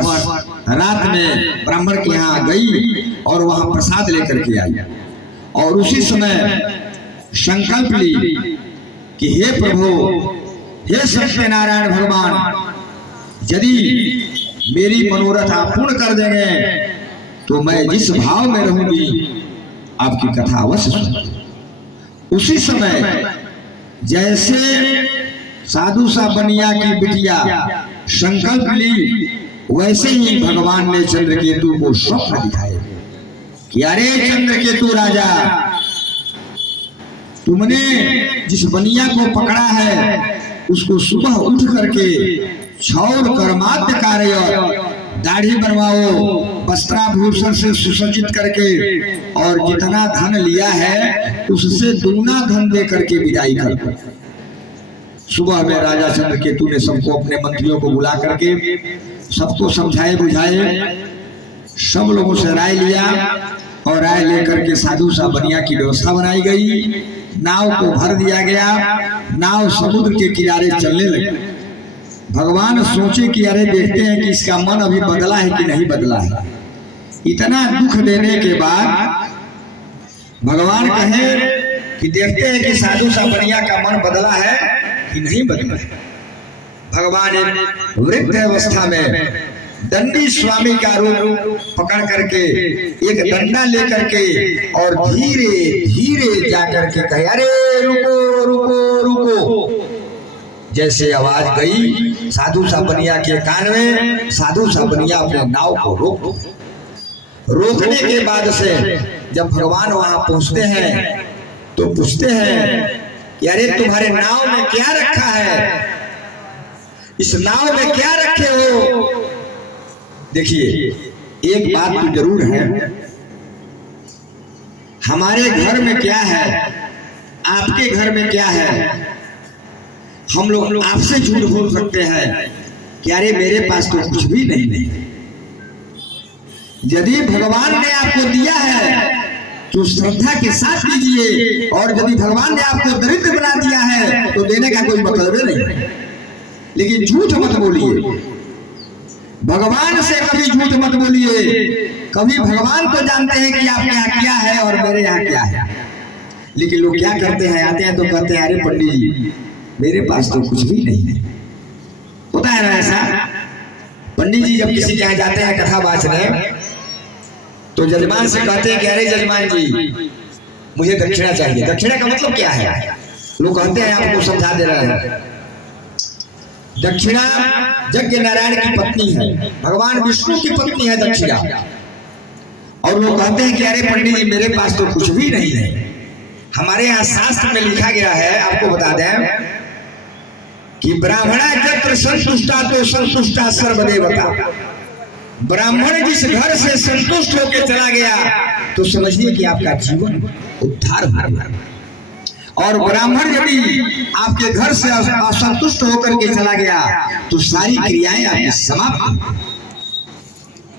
रात में ब्राह्मण के यहाँ गई और वहां प्रसाद लेकर के आई और उसी समय संकल्प ली कि हे प्रभु, हे सत्यनारायण भगवान, यदि मेरी मनोरथ आप पूर्ण कर देंगे तो मैं जिस भाव में रहूंगी आपकी कथा अवश्य सुनूंगी। उसी समय जैसे साधु सा बनिया की बिटिया संकल्प ली, वैसे ही भगवान ने चंद्रकेतु को स्वप्न दिखाए कि अरे चंद्रकेतु राजा, तुमने जिस बनिया को पकड़ा है उसको सुबह उठ करके छौर कर्माद्य कार्य, दाढ़ी बनवाओ, वस्त्राभूषण से सुसज्जित करके और जितना धन लिया है उससे दुगना धन दे करके विदाई कर। सुबह में राजा चंद्रकेतु ने सबको, अपने मंत्रियों को बुला करके सबको समझाए बुझाए, सब लोगों से राय लिया और राय लेकर के साधु सा बनिया की व्यवस्था बनाई गई। नाव को भर दिया गया। नाव समुद्र के किनारे चलने लगी। भगवान सोचे कि अरे देखते हैं कि इसका मन अभी बदला है कि नहीं बदला है। इतना दुख देने के बाद भगवान कहे कि देखते हैं कि साधु सा बनिया का मन बदला है कि नहीं बदला है। भगवान एक वृद्ध अवस्था में दंडी स्वामी का रूप पकड़ करके एक डंडा लेकर के और धीरे धीरे जाकर के कहे, अरे रुको रुको रुको। जैसे आवाज गई साधु सा बनिया के कान में, साधु सा बनिया अपने नाव को रोकने के बाद से जब भगवान वहां पहुंचते हैं तो पूछते हैं कि अरे तुम्हारे नाव में क्या रखा है, इस नाव में क्या रखे हो। देखिए, एक बात तो जरूर है, हमारे घर में क्या है, आपके घर में क्या है, हम लोग आपसे झूठ बोल सकते हैं कि अरे मेरे पास तो कुछ भी नहीं। यदि भगवान ने आपको दिया है तो श्रद्धा के साथ लीजिए, और यदि भगवान ने आपको दरिद्र बना दिया है तो देने का कोई मतलब नहीं। लेकिन झूठ मत बोलिए, भगवान से कभी झूठ मत बोलिए। कभी भगवान तो जानते हैं कि आपके यहाँ क्या है और मेरे यहाँ क्या है, लेकिन लोग क्या करते हैं, आते हैं तो कहते हैं अरे पंडित जी मेरे पास तो कुछ भी नहीं है। होता है ना ऐसा। पंडित जी जब किसी के यहाँ जाते हैं कथा बाँचने तो जजमान से कहते हैं कि अरे जजमान जी मुझे दक्षिणा चाहिए। दक्षिणा का मतलब क्या है? लोग कहते हैं आपको समझा दे रहे हैं। दक्षिणा यज्ञ नारायण की पत्नी है, भगवान विष्णु की पत्नी है दक्षिणा। और लोग कहते हैं कि अरे पंडित जी मेरे पास तो कुछ भी नहीं है। हमारे यहाँ शास्त्र में लिखा गया है, आपको बता दें कि ब्राह्मणा यत्र संतुष्टा तो संतुष्टा सर्वदेवता। ब्राह्मण जिस घर से संतुष्ट होकर चला गया तो समझिए कि आपका जीवन उद्धार हो गया। और ब्राह्मण यदि आपके घर से असंतुष्ट होकर के चला गया तो सारी क्रियाएं आपकी समाप्त।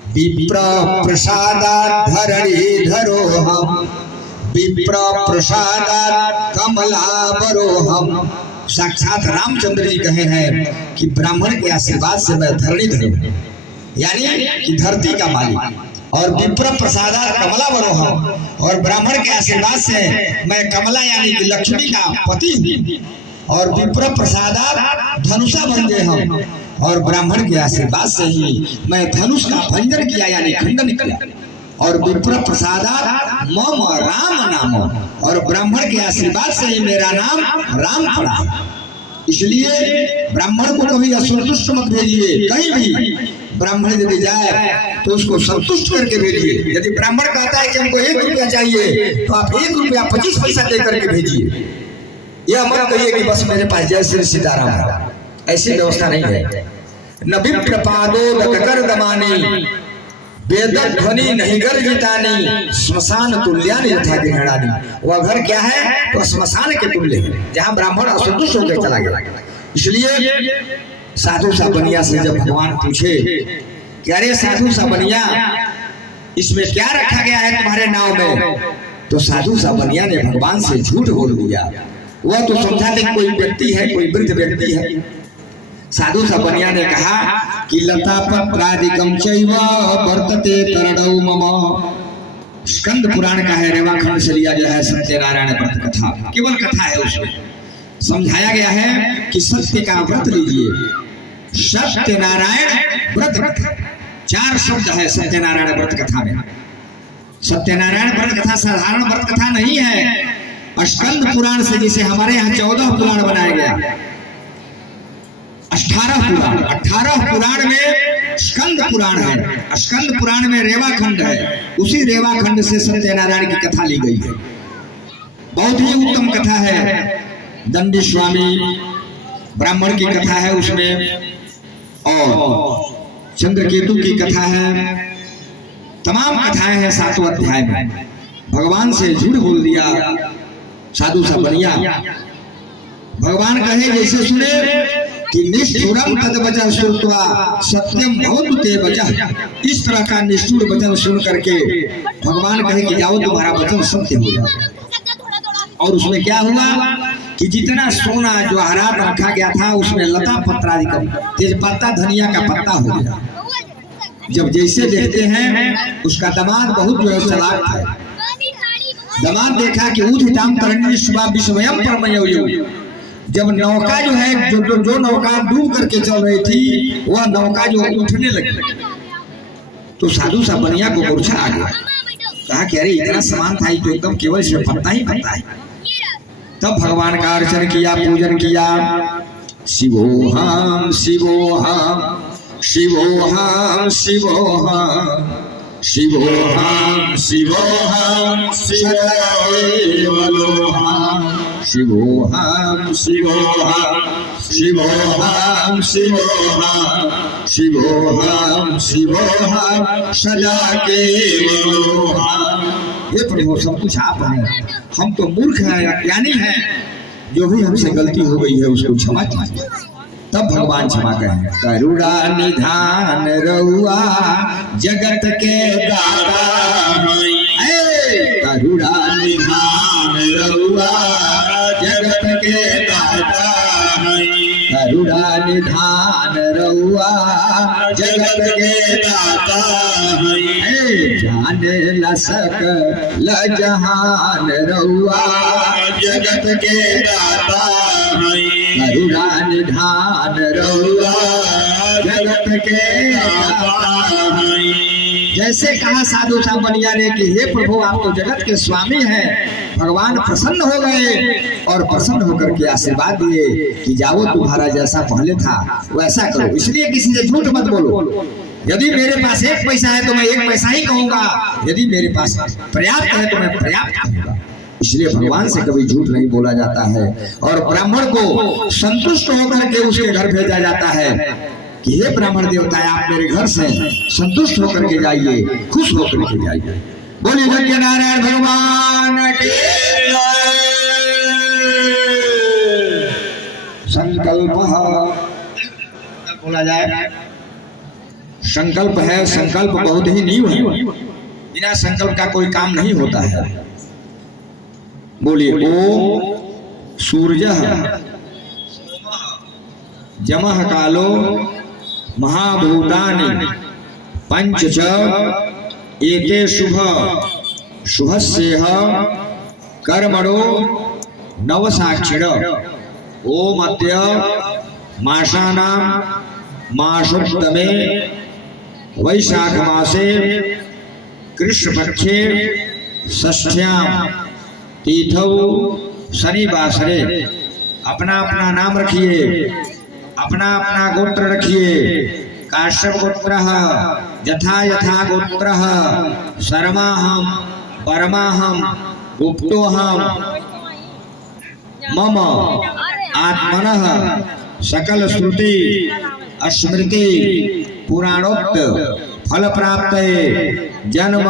विप्र प्रसादात् धरणीधरोऽहम्, विप्र प्रसादात् कमलावरोऽहम्। साक्षात रामचंद्र जी कहे हैं कि ब्राह्मण के आशीर्वाद से मैं धरणीधर हूं, यानी कि धरती का मालिक। और विप्र प्रसादात् कमलावरोऽहम्, और ब्राह्मण के आशीर्वाद से मैं कमला यानी कि लक्ष्मी का पति हूं। और विप्र प्रसादात धनुषा बन गए हम, और ब्राह्मण के आशीर्वाद से ही मैं धनुष का भंजन किया यानी खंडन किया। और विप्र प्रसादात मम राम नाम, और ब्राह्मण के आशीर्वाद से ही मेरा नाम राम पड़ा। इसलिए ब्राह्मण को कभी असंतुष्ट मत भेजिए। कहीं भी ब्राह्मण यदि जाए तो उसको संतुष्ट करके भेजिए। यदि ब्राह्मण कहता है कि हमको 1 रुपया चाहिए तो आप 1 रुपया 25 पैसा दे करके भेजिए। यह मत कहिए कि बस मेरे पास जय श्री सीताराम है, ऐसी व्यवस्था नहीं है। न विप्रपादो कर दमानी वेद ध्वनि नहीं गर्जितानी श्मशान तुल्यानि यथा गृहणानि। वह घर क्या है तो श्मशान के तुल्य है, जहाँ ब्राह्मण असंतुष्ट होकर चला गया। इसलिए साधु साबनिया से जब भगवान पूछे कि अरे साधु साबनिया, इसमें क्या रखा गया है तुम्हारे नाव में, तो साधु साबनिया ने भगवान से झूठ बोल दिया। वह तो समझा कि कोई व्यक्ति है, कोई वृद्ध व्यक्ति है। साधु साबनिया ने कहा कि लता पत्रादिकम चैव वर्तते तरणौ मम। स्कंद पुराण का है, रेवाखंड से लिया गया है सत्यनारायण व्रत कथा, केवल कथा है। उसमें समझाया गया है कि सत्य का व्रत लीजिए। सत्यनारायण व्रत 4 शब्द है सत्यनारायण व्रत कथा में। सत्यनारायण व्रत कथा साधारण व्रत कथा नहीं है। स्कंद पुराण से, जिसे हमारे यहाँ 14 पुराण बनाया गया, 18 पुराण में स्कंद पुराण है। स्कंद पुराण में रेवाखंड है, उसी रेवाखंड से सत्यनारायण की कथा ली गई है। बहुत ही उत्तम कथा है। दंडी स्वामी ब्राह्मण की कथा है उसमें, और चंद्रकेतु की कथा है। तमाम कथाएं हैं 7 अध्याय में। भगवान से झूठ बोल दिया साधु साबनिया। भगवान कहे जैसे सुने कि निष्ठुरम तद वचन श्रुत्वा सत्यम भवतु ते वचः। इस तरह का निष्ठुर वचन सुन करके भगवान कहे कि जाओ तुम्हारा वचन सत्य हो जाए। और उसमें क्या हुआ कि जितना सोना जवाहरात रखा गया था उसमें लता पत्रादिकम, तेजपत्ता धनिया का पत्ता हो गया। जब जैसे देखते हैं उसका दामाद बहुत जो है चालाक था। दामाद देखा कि उद्धिताम तरणी शुभा विस्मयम परमयो। जब नौका जो है जो नौका डूब करके चल रही थी, वह नौका जो उठने लगी, तो साधु साबनिया को मूर्छा आ गया। कहा कि अरे इतना सामान था, तो एकदम केवल इसमें पत्ता ही पत्ता है। तब भगवान का अर्चन किया, पूजन किया। शिवोहम शिवोहम शिवोहम शिवोहम शिवोहम शिवोहम शिवोहम शिवोहम शिवोहम शिवोहम शिवोहम शिवोहम शिवोहम सदा केवलोहम। हे प्रभु, सब कुछ आप हैं, हम तो मूर्ख हैं, अज्ञानी हैं। जो भी हमसे गलती हो गई है उसको क्षमा कीजिए। तब भगवान क्षमा करेंगे। करुणा निधान रउआ जगत के दाता, करुणा निधान रउआ जगत के दाता, करुणा निधान रउआ जगत के दाता। जाने लसक लजहान रउआ जगत के दाता, करुणा निधान रउआ जगत के दाता। जैसे कहा साधु साबनिया ने कि हे प्रभु, आप तो जगत के स्वामी हैं। भगवान प्रसन्न हो गए और प्रसन्न होकर के आशीर्वाद दिए कि जाओ तुम्हारा जैसा पहले था वैसा करो। इसलिए किसी से झूठ मत बोलो। यदि मेरे पास 1 पैसा है तो मैं 1 पैसा ही कहूंगा, यदि मेरे पास पर्याप्त है तो मैं पर्याप्त कहूंगा। इसलिए भगवान से कभी झूठ नहीं बोला जाता है। और ब्राह्मण को संतुष्ट होकर के उसके घर भेजा जाता है कि हे ब्राह्मण देवता, आप मेरे घर से संतुष्ट होकर के जाइए, खुश होकर के जाइए। बोलिए सत्य नारायण भगवान की संकल्प बोला जाए। संकल्प है, संकल्प बहुत ही नींव है। बिना संकल्प का कोई काम नहीं होता है। बोलिए ओम सूर्यः जमः कालो महाभूतानि पंच च एके शुभ शुभस्येह कर्मणो नवसाक्षिण। ओम अद्य मासानां मासोत्तमे वैशाख मासे कृष्णपक्षे षष्ठ्यां तिथौ शनिवासरे अपना अपना नाम रखिए, अपना अपना गोत्र रखिए। काश्यप गोत्र यथा यथा गोत्र शर्माहम परमाहम गुप्तोहम मम आत्मनः सकल श्रुति स्मृति पुराणोक्त फल प्राप्त जन्म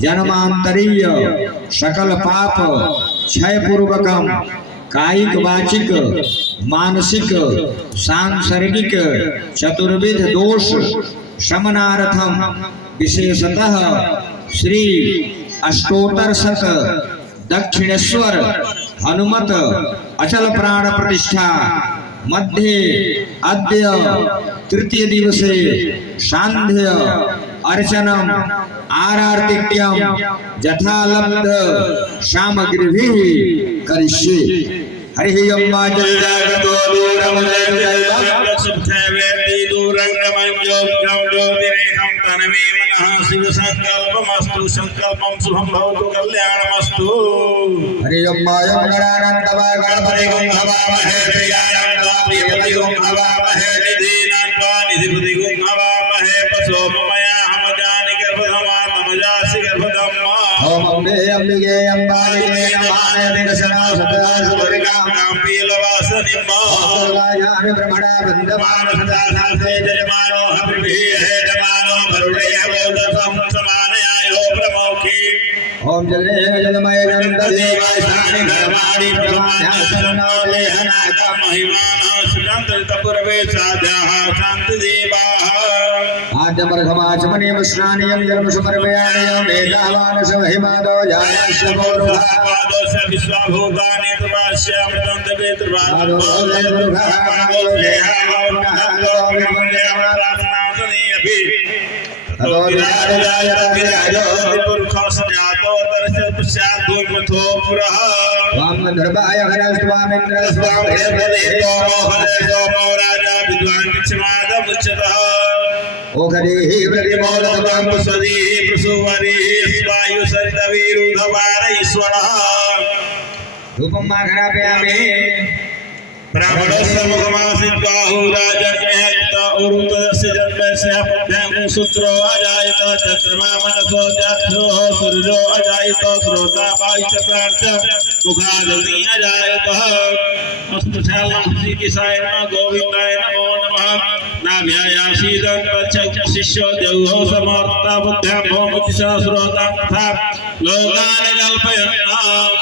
जन्मांतरीय सकल पाप क्षय पूर्वकम कायिक वाचिक मानसिक सांसर्गिक चतुर्विध दोष शमनार्थम विशेषतः श्री अष्टोत्तर शत दक्षिणेश्वर हनुमत अचल प्राण प्रतिष्ठा मध्ये अद्य तृतीय दिवसे सांध्य अर्चनम आरार्तिक्यम यथालब्ध सामग्री करिष्ये। हरि ओम जगतो दूरम शिव संकल्पमस्तु संकल्पम शुभम भवतु कल्याणमस्तु। हरि ओम गणानंदवा गणपति ओम हवामहे प्रियानंदवाप्रियपति ओम हवामहे निधिनान्वा निधिपति ओम हवामहे पशो मया हम जानि गर्भधमातमजासि गर्भधम्मा। ओम अम्बे अम्बिके अम्बालिके नमाय दिनसना सदा सुभरिकां पीलवासनिम्मा। सर्वायानि ब्रह्मणा वन्दमान सदा शास्त्रे जयमानो हविर्भिः हेदमानो वरुणेः बोधसं समानयायो प्रमोखी। ओम जले जलमय जलंत देवाय सानि धर्माणि ब्रह्माण्यसनो लेहनाका महिमानः सुगन्धित पूर्वे साध्याः शान्ति देवाः। आद्यमर्घमाचमनीयं स्नानीयं जलम समर्पयामि मेधावान् समहिमादो जायश्वभोरुहापादोष विश्वभूतानि तवास्यामृतं वेत्रवादो वेत्रुघापादो लेहावोर्घादो विमन्यमराधनासनि अभि ततो विराजय विराजो पुरुषसजातो दर्शय पश्चात् दुर्मथो पुरः। वाम धर्माय हरस्वामिन्द्र स्वामेन्द्रदेवो हरेशोमो राजा विद्वान् किच्छमादमुच्यतः। ओघरीः प्रतिमोदतमं स्वदीः प्रसुवरीः स्वायुसरितवीरुधवार ईश्वरः। रूपं माघरापयामि ब्राह्मणस्य मुखमासीद्बाहु राजन्यहत्त उरुतस्य जन्मस्य पद्भ्यां सूत्रो अजायत चन्द्रमा मनसो जाक्षो सूर्यो अजायत श्रोता वायुचक्रार्थ मुखादग्नि अजायतः। अस्पृशालं श्रीकिसाय नमः गोविन्दाय नमो नमः। नाभ्यायासीदं शिष्यो देवो समर्था बुद्ध्यां भौमुखिषा श्रोतां तथा लोकान् कल्पयन्नाम्।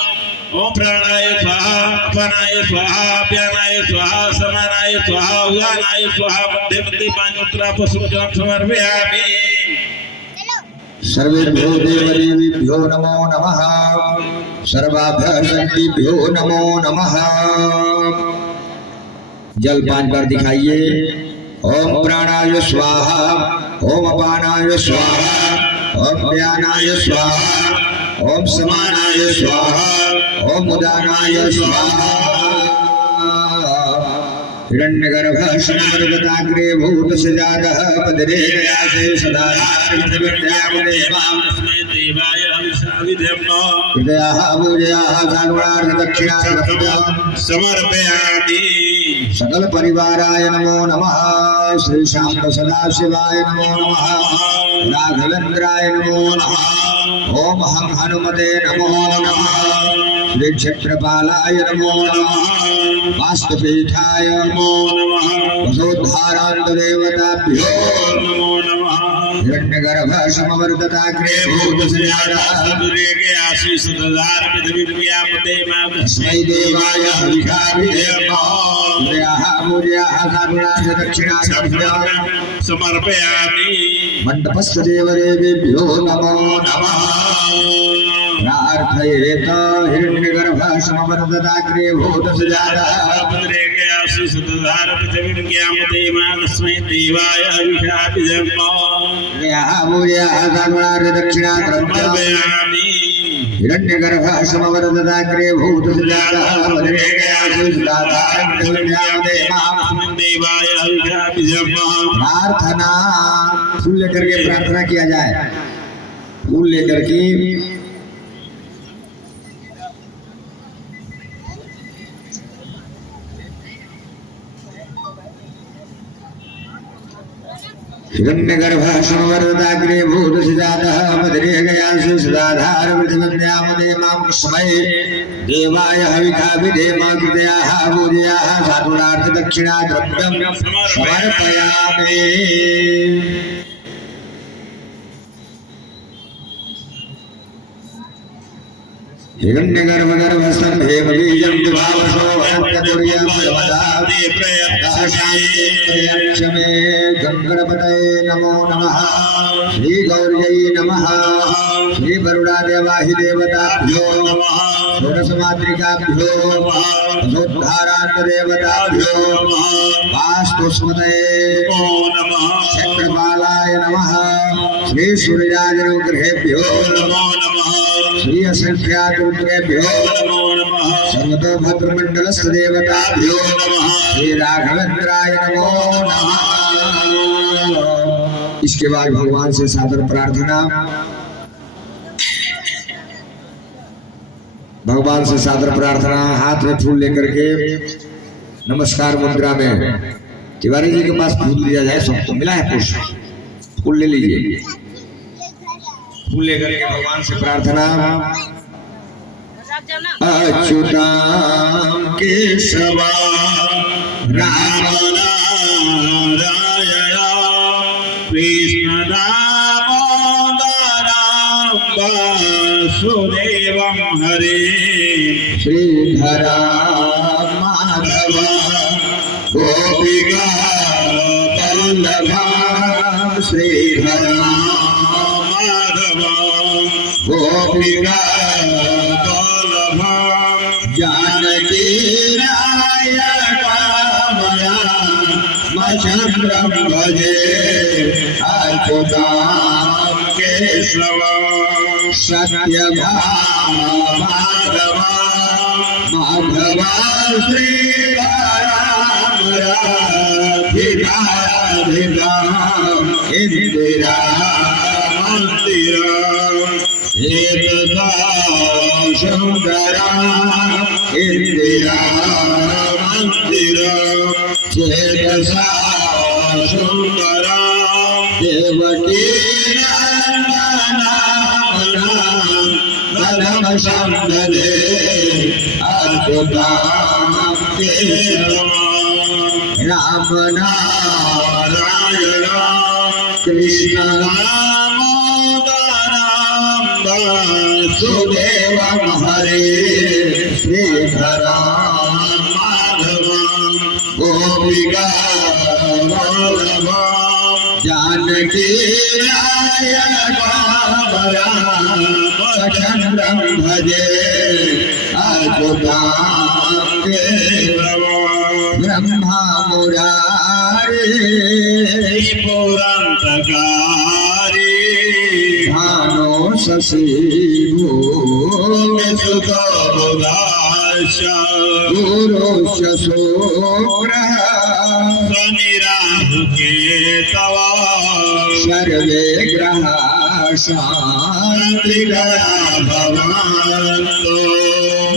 ओम प्राणाय स्वाहा अपानाय स्वाहा अप्यानाय स्वाहा समानाय स्वाहा उदानाय स्वाहा मध्य मध्य पांचोत्तरा पुष्पजलं समर्पयामि। सर्वेभ्यो देवदेवीभ्यो नमो नमः। सर्वाभ्यः शक्तिभ्यो नमो नमः। जल 5 बार दिखाइए। ओम प्राणाय स्वाहा ओम अपानाय स्वाहा ओम व्यानाय स्वाहा ओम समानाय स्वाहा ओम उदानाय स्वाहा। हिरण्यगर्भः समर्गताग्रे भूतसजातः पदरेयासे सदा विद्यामदेवास्मै देवाय हविषाविधेम्नो हृदयाः पूजयाः सागुणार्थ दक्षिणाः समर्पयामि। सकल परिवाराय नमो नमः। श्री शांत सदाशिवाय नमो नमः। राघवेन्द्राय नमो नमः। ओम हम हनुमते नमो नमः। श्री क्षेत्रपालाय नमो नमः। वास्तुपीठाय नमो नमः। वसोद्धारान्त देवताभ्यो नमो नमः। हिरण्यगर्भः समवर्तताग्रे भूतसजातः सदुरेगे आशीष ददार पृथ्वीव्यामते तस्मै देवाय हविषाविधेमो। पूजयाः सागुणार्थ दक्षिणाभ्यां समर्पयामि। मंडपस्थ देवदेवेभ्यो नमो नमः। प्रार्थयेत हिरण्यगर्भः समवर्तताग्रे भूतसजातः तस्मै देवाय हविषाविधेमो। दक्षिणा हिरण्यगर्भ समवरददाग्रे प्रार्थना फूल लेकर के प्रार्थना किया जाए। फूल लेकर के हिरण्यगर्भ समवरदाग्रे भूतसिजातः मदरे गयासु सदाधार वृद्धिमन्यामदे मां समय देवाय हविका विधेमा कृतयाः पूजयाः साधुरार्थ दक्षिणा द्रव्यं समर्पयामि। हिरण्यगर्भगर्भस्तम्भे बीजं विभावसो अनन्ततुर्यं वदादि प्रयत्क्षमे गङ्गणपतये नमो नमः। श्रीगौर्यै नमः। श्रीवरुणादेवाहि देवताभ्यो नमः। षोडशमातृकाभ्यो अशोद्धारान्तदेवताभ्यो वास्तुस्मतये नमः। चक्रपालाय नमः। श्रीसूर्यादिनुग्रहेभ्यो नमो नमः। श्री असंख्यातरुद्रेभ्यो नमो नमः। सर्वतोभद्रमण्डलस्थ देवताभ्यो नमः। श्री राघवेन्द्राय नमो नमः। इसके बाद भगवान से सादर प्रार्थना। भगवान से सादर प्रार्थना। हाथ में फूल लेकर के नमस्कार मुद्रा में तिवारी जी के पास फूल लिया जाए। सबको मिला है पुष्प, फूल ले लीजिए। फूल लेकर के भगवान से प्रार्थना। अच्युतां केशवा राम नारायण कृष्ण दामोदरं वासुदेवं हरे श्रीधरा माधव गोपिका वल्लभा श्रीधरा गोपिका वल्लभा जानकी नायकमचन्द्रं भजे अच्युतां केशवं सत्यभामा माधवा श्रीराम इंदिरा एकदा सुंदरा इंदिरा मंदिर चेतसा सुंदरा देवकी नंदना संदले अच्युतां केशवं राम नारायण कृष्ण वासुदेवं हरे श्रीधरा माधवं गोपिका वल्लभा जानकी नायकमचन्द्रं भजे अच्युतां केशवं ब्रह्मा मुरारे पुरान्तकारी भानो शशि भूमिसुतोदाश गुरुश्च शुक्रः शनिराहु केतवा सर्वे ग्रहाः शान्तिकरा भवन्तु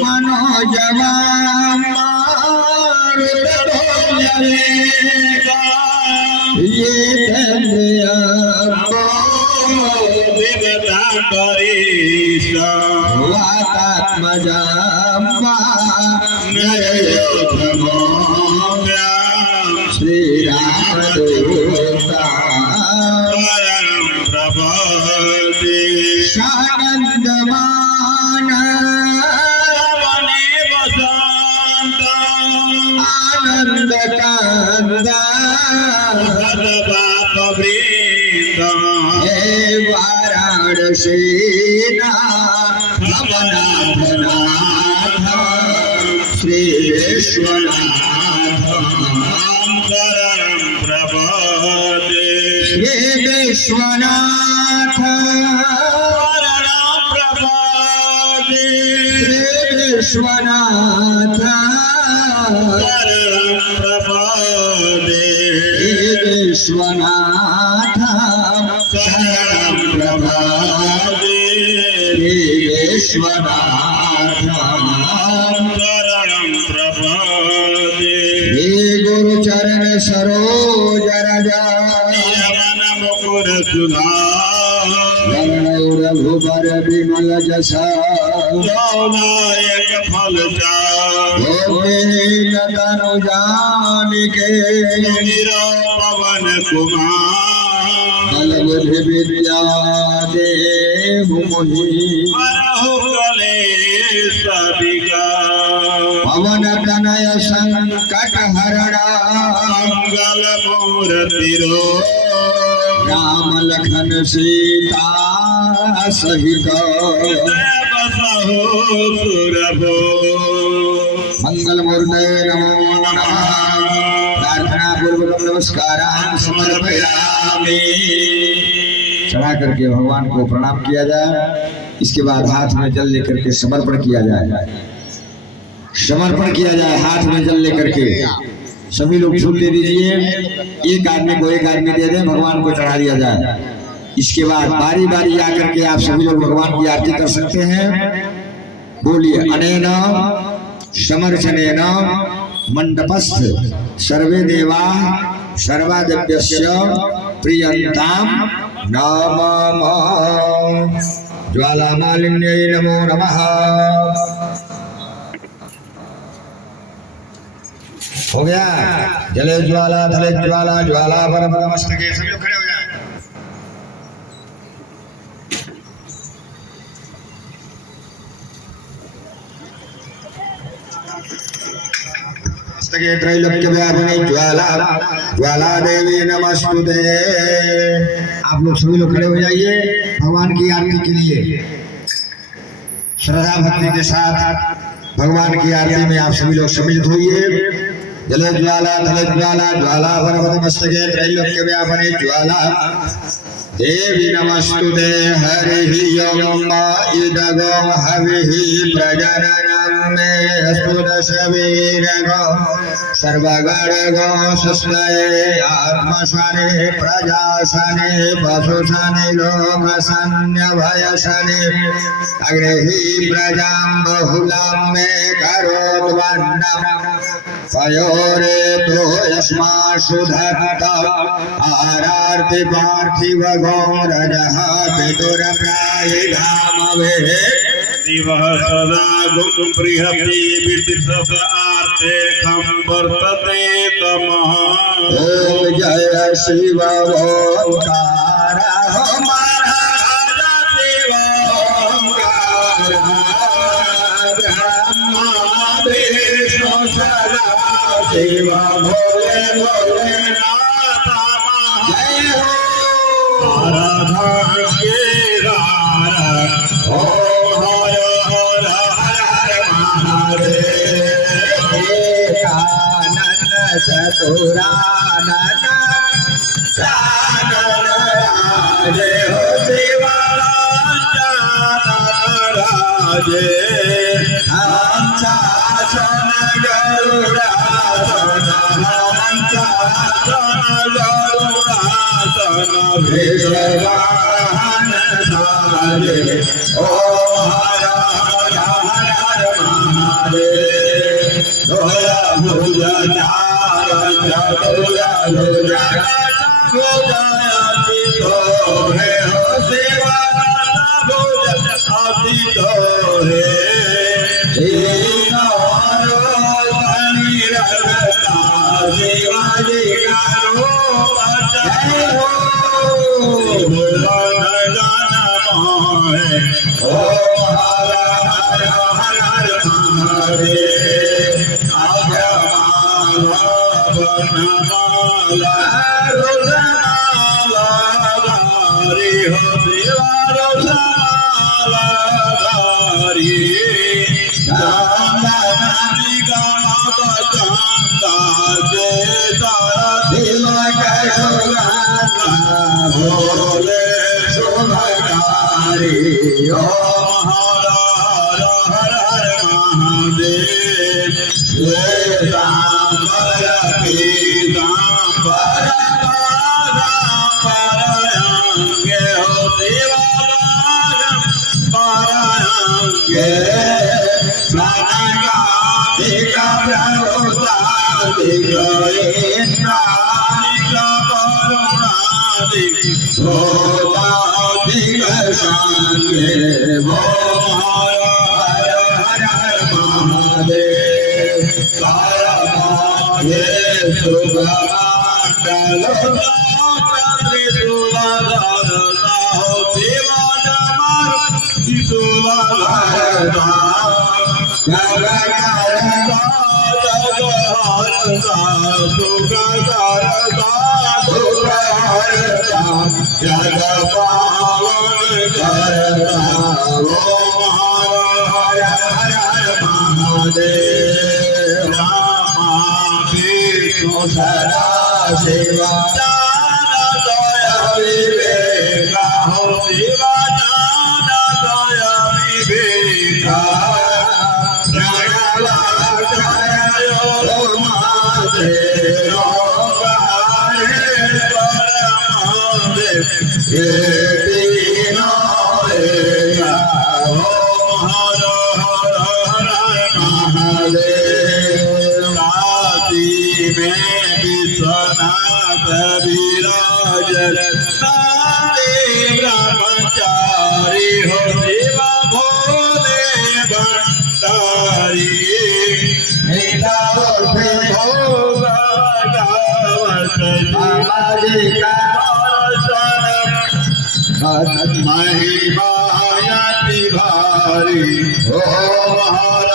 मनोजवां मारुततुल्यवेगा ये श्रीराम शानंदमान आनंद कांदा वाराणसी भवनाथनाथ श्री विश्वनाथ शरणं प्रपद्ये श्री विश्वनाथ विश्वनाथ विश्वनाथ शरणं प्रपद्ये विश्वनाथ शरणं प्रपद्ये हे गुरु चरण सरोज रज मन मुकुर सुधार रघुबर विमल जसा नायक फल तनु जानिके पवन कुमार बल बुद्धि विद्या देव मोहि पवन तनय संकट हरणा मंगल मूर्ति राम लखन सीता सहित मंगल मूर्ते नमो नमः प्रार्थना पूर्वक नमस्कार समर्पयामि। चढ़ा करके भगवान को प्रणाम किया जाए। इसके बाद हाथ में जल लेकर के समर्पण किया जाए। समर्पण किया जाए हाथ में जल लेकर के। सभी लोग फूल दे दीजिए। एक आदमी को एक आदमी दे दें, भगवान को चढ़ा दिया जाए। इसके बाद बारी बारी आकर के आप सभी लोग भगवान की आरती कर सकते हैं। बोलिए अनेन समर्चनेन मंडपस्थ सर्वे देवा सर्वादिव्यस्य प्रियंताम नमः। ज्वालामालिन्यै नमो नमः। हो गया। जले ज्वाला थले ज्वाला ज्वाला पर नमस्तके। सभी लोग खड़े हो जाए। त्रैलोक्य व्यापिनी ज्वाला ज्वाला देवी नमस्तुते। आप लोग सभी लोग खड़े हो जाइए भगवान की आरती के लिए। श्रद्धा भक्ति के साथ भगवान की आरती में आप सभी लोग सम्मिलित होइए। जले ज्वाला थले ज्वाला ज्वाला भगवत मस्तके त्रैलोक्य व्यापिनी ज्वाला देवी नमस्तुते। हरि ओम इदगो हविहि प्रजननं मे स्तुतशवीरगो सर्वगणगो सुस्मये आत्मशने प्रजाशने पशुशने लोकसन्यभयशने अग्निहि प्रजां बहुलां मे करोद्वन्नं पयोरे तो यस्माशु धत्त आरार्ति पार्थिव गौरजः पितुरप्रायिधामवे दिवः सदा गुं बृहति विदिशत आर्ते खं वर्तते तमः। ओम जय शिव ओंकार हमारा शिव ओंकार ब्रह्मा विष्णु सदा शिव भोले भोले नाथ जय हो आराधन के रार ओ हर हर हर महादेव एकानन चतुरानन कानन राजे हो शिवराजे हंसासन गरुडासन हंसासन गरुडासन वृषभान साजे ओ हर हर हर महादेव दोया भुजा चार चतुरा भुजा भुजाति तो है हो सेवा भुजा अति तो है तीनों बनी रखता शिवाजी का रूप जय हो ओ हर हर हर महादेव अभ्रमाला रुद्रमाला धारी हो शिवा रुद्रमाला धारी गम चंदा से तारा दिल का हरे ओम हर हर हर महादेव श्वेतांबर पीतांबर पारायंगे हो देवांगे पारायंगे प्राणायामिका प्रभुतादिका इंद्रादिका करुणादिका भोगादिका शांगे वो हर हर हर महादेव ये सुगमंडल सदा सेवा दया विवेका हो सेवा दया विवेका विराज ब्रह्मचारी हो शिवा भोले भंडारी महिमायति भारी ओम हर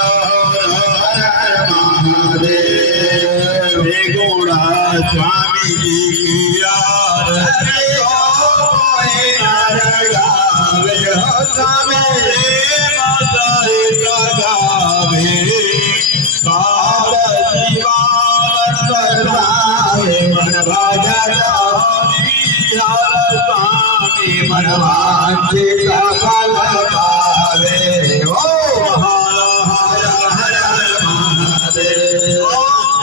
हर हर महादेव गुणा स्वामी जी की आरती गावे हो स्वामी गावे काल जीवन करवावे मन भजन स्वामी मनवांछित फल पावे ओम हर हर हर महादेव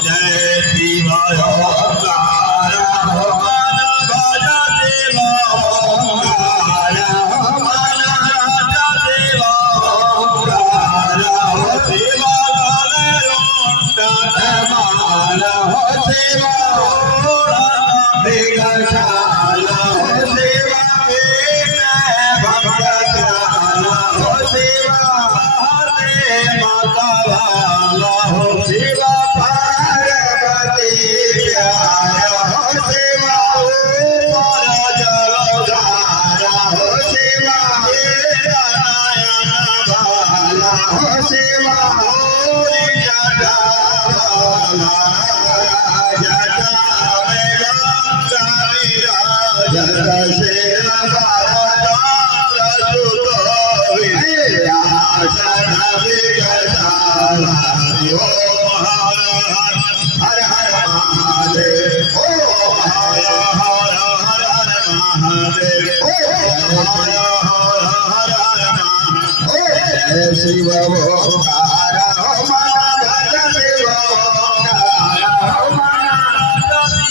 जय शिव ओंकार मन भज देव ओंकार मन भज देव ओंकार शिव गले रुंडन माल हो शिव दिगशाल हो शिव भक्तकाल हो शिव हरे माता हो शिव पार्वती प्यार हो शिव जलधार हो शिव नारायण बाला हो शिव जटा जटा में गंगा विराज शेर हर हर महादेव ओम हर हर हर हर महादेव हर हर हर महादेव शिव ओंकार मन भज शिव ओंकार मन भज शिव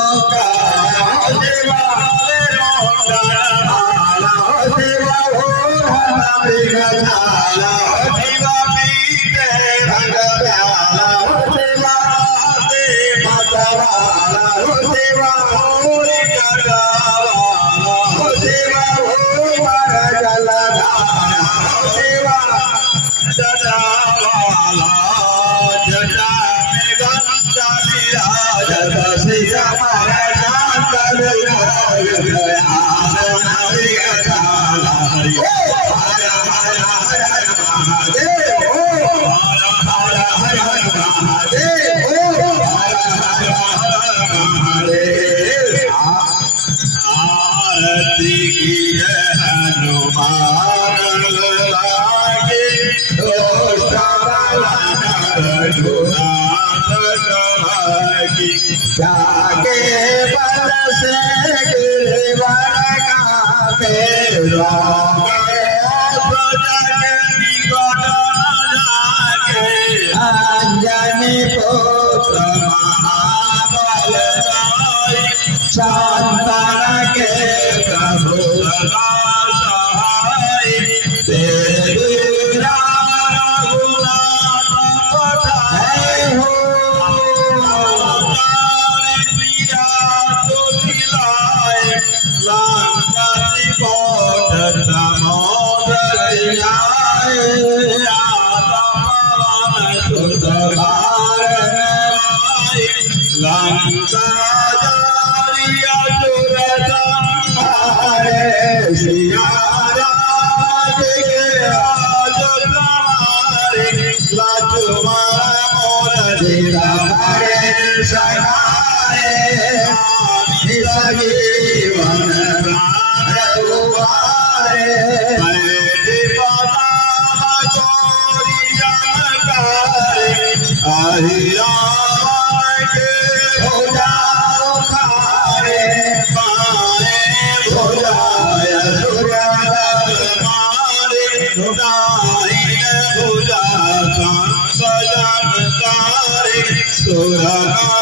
ओंकार शिव शिव विघ्नशाला शिव पीते भंग प्याला शिव मतवाला शिव कटावाला शिव भूवर जलधारा शिव जटावाला जटा में गंगा विराजत शिव महाराज आरती की हनुमान लागे दोष की जागे बल से गिरवर गावे अंजनी पुत्र महाबल शांतन के प्रभु Surah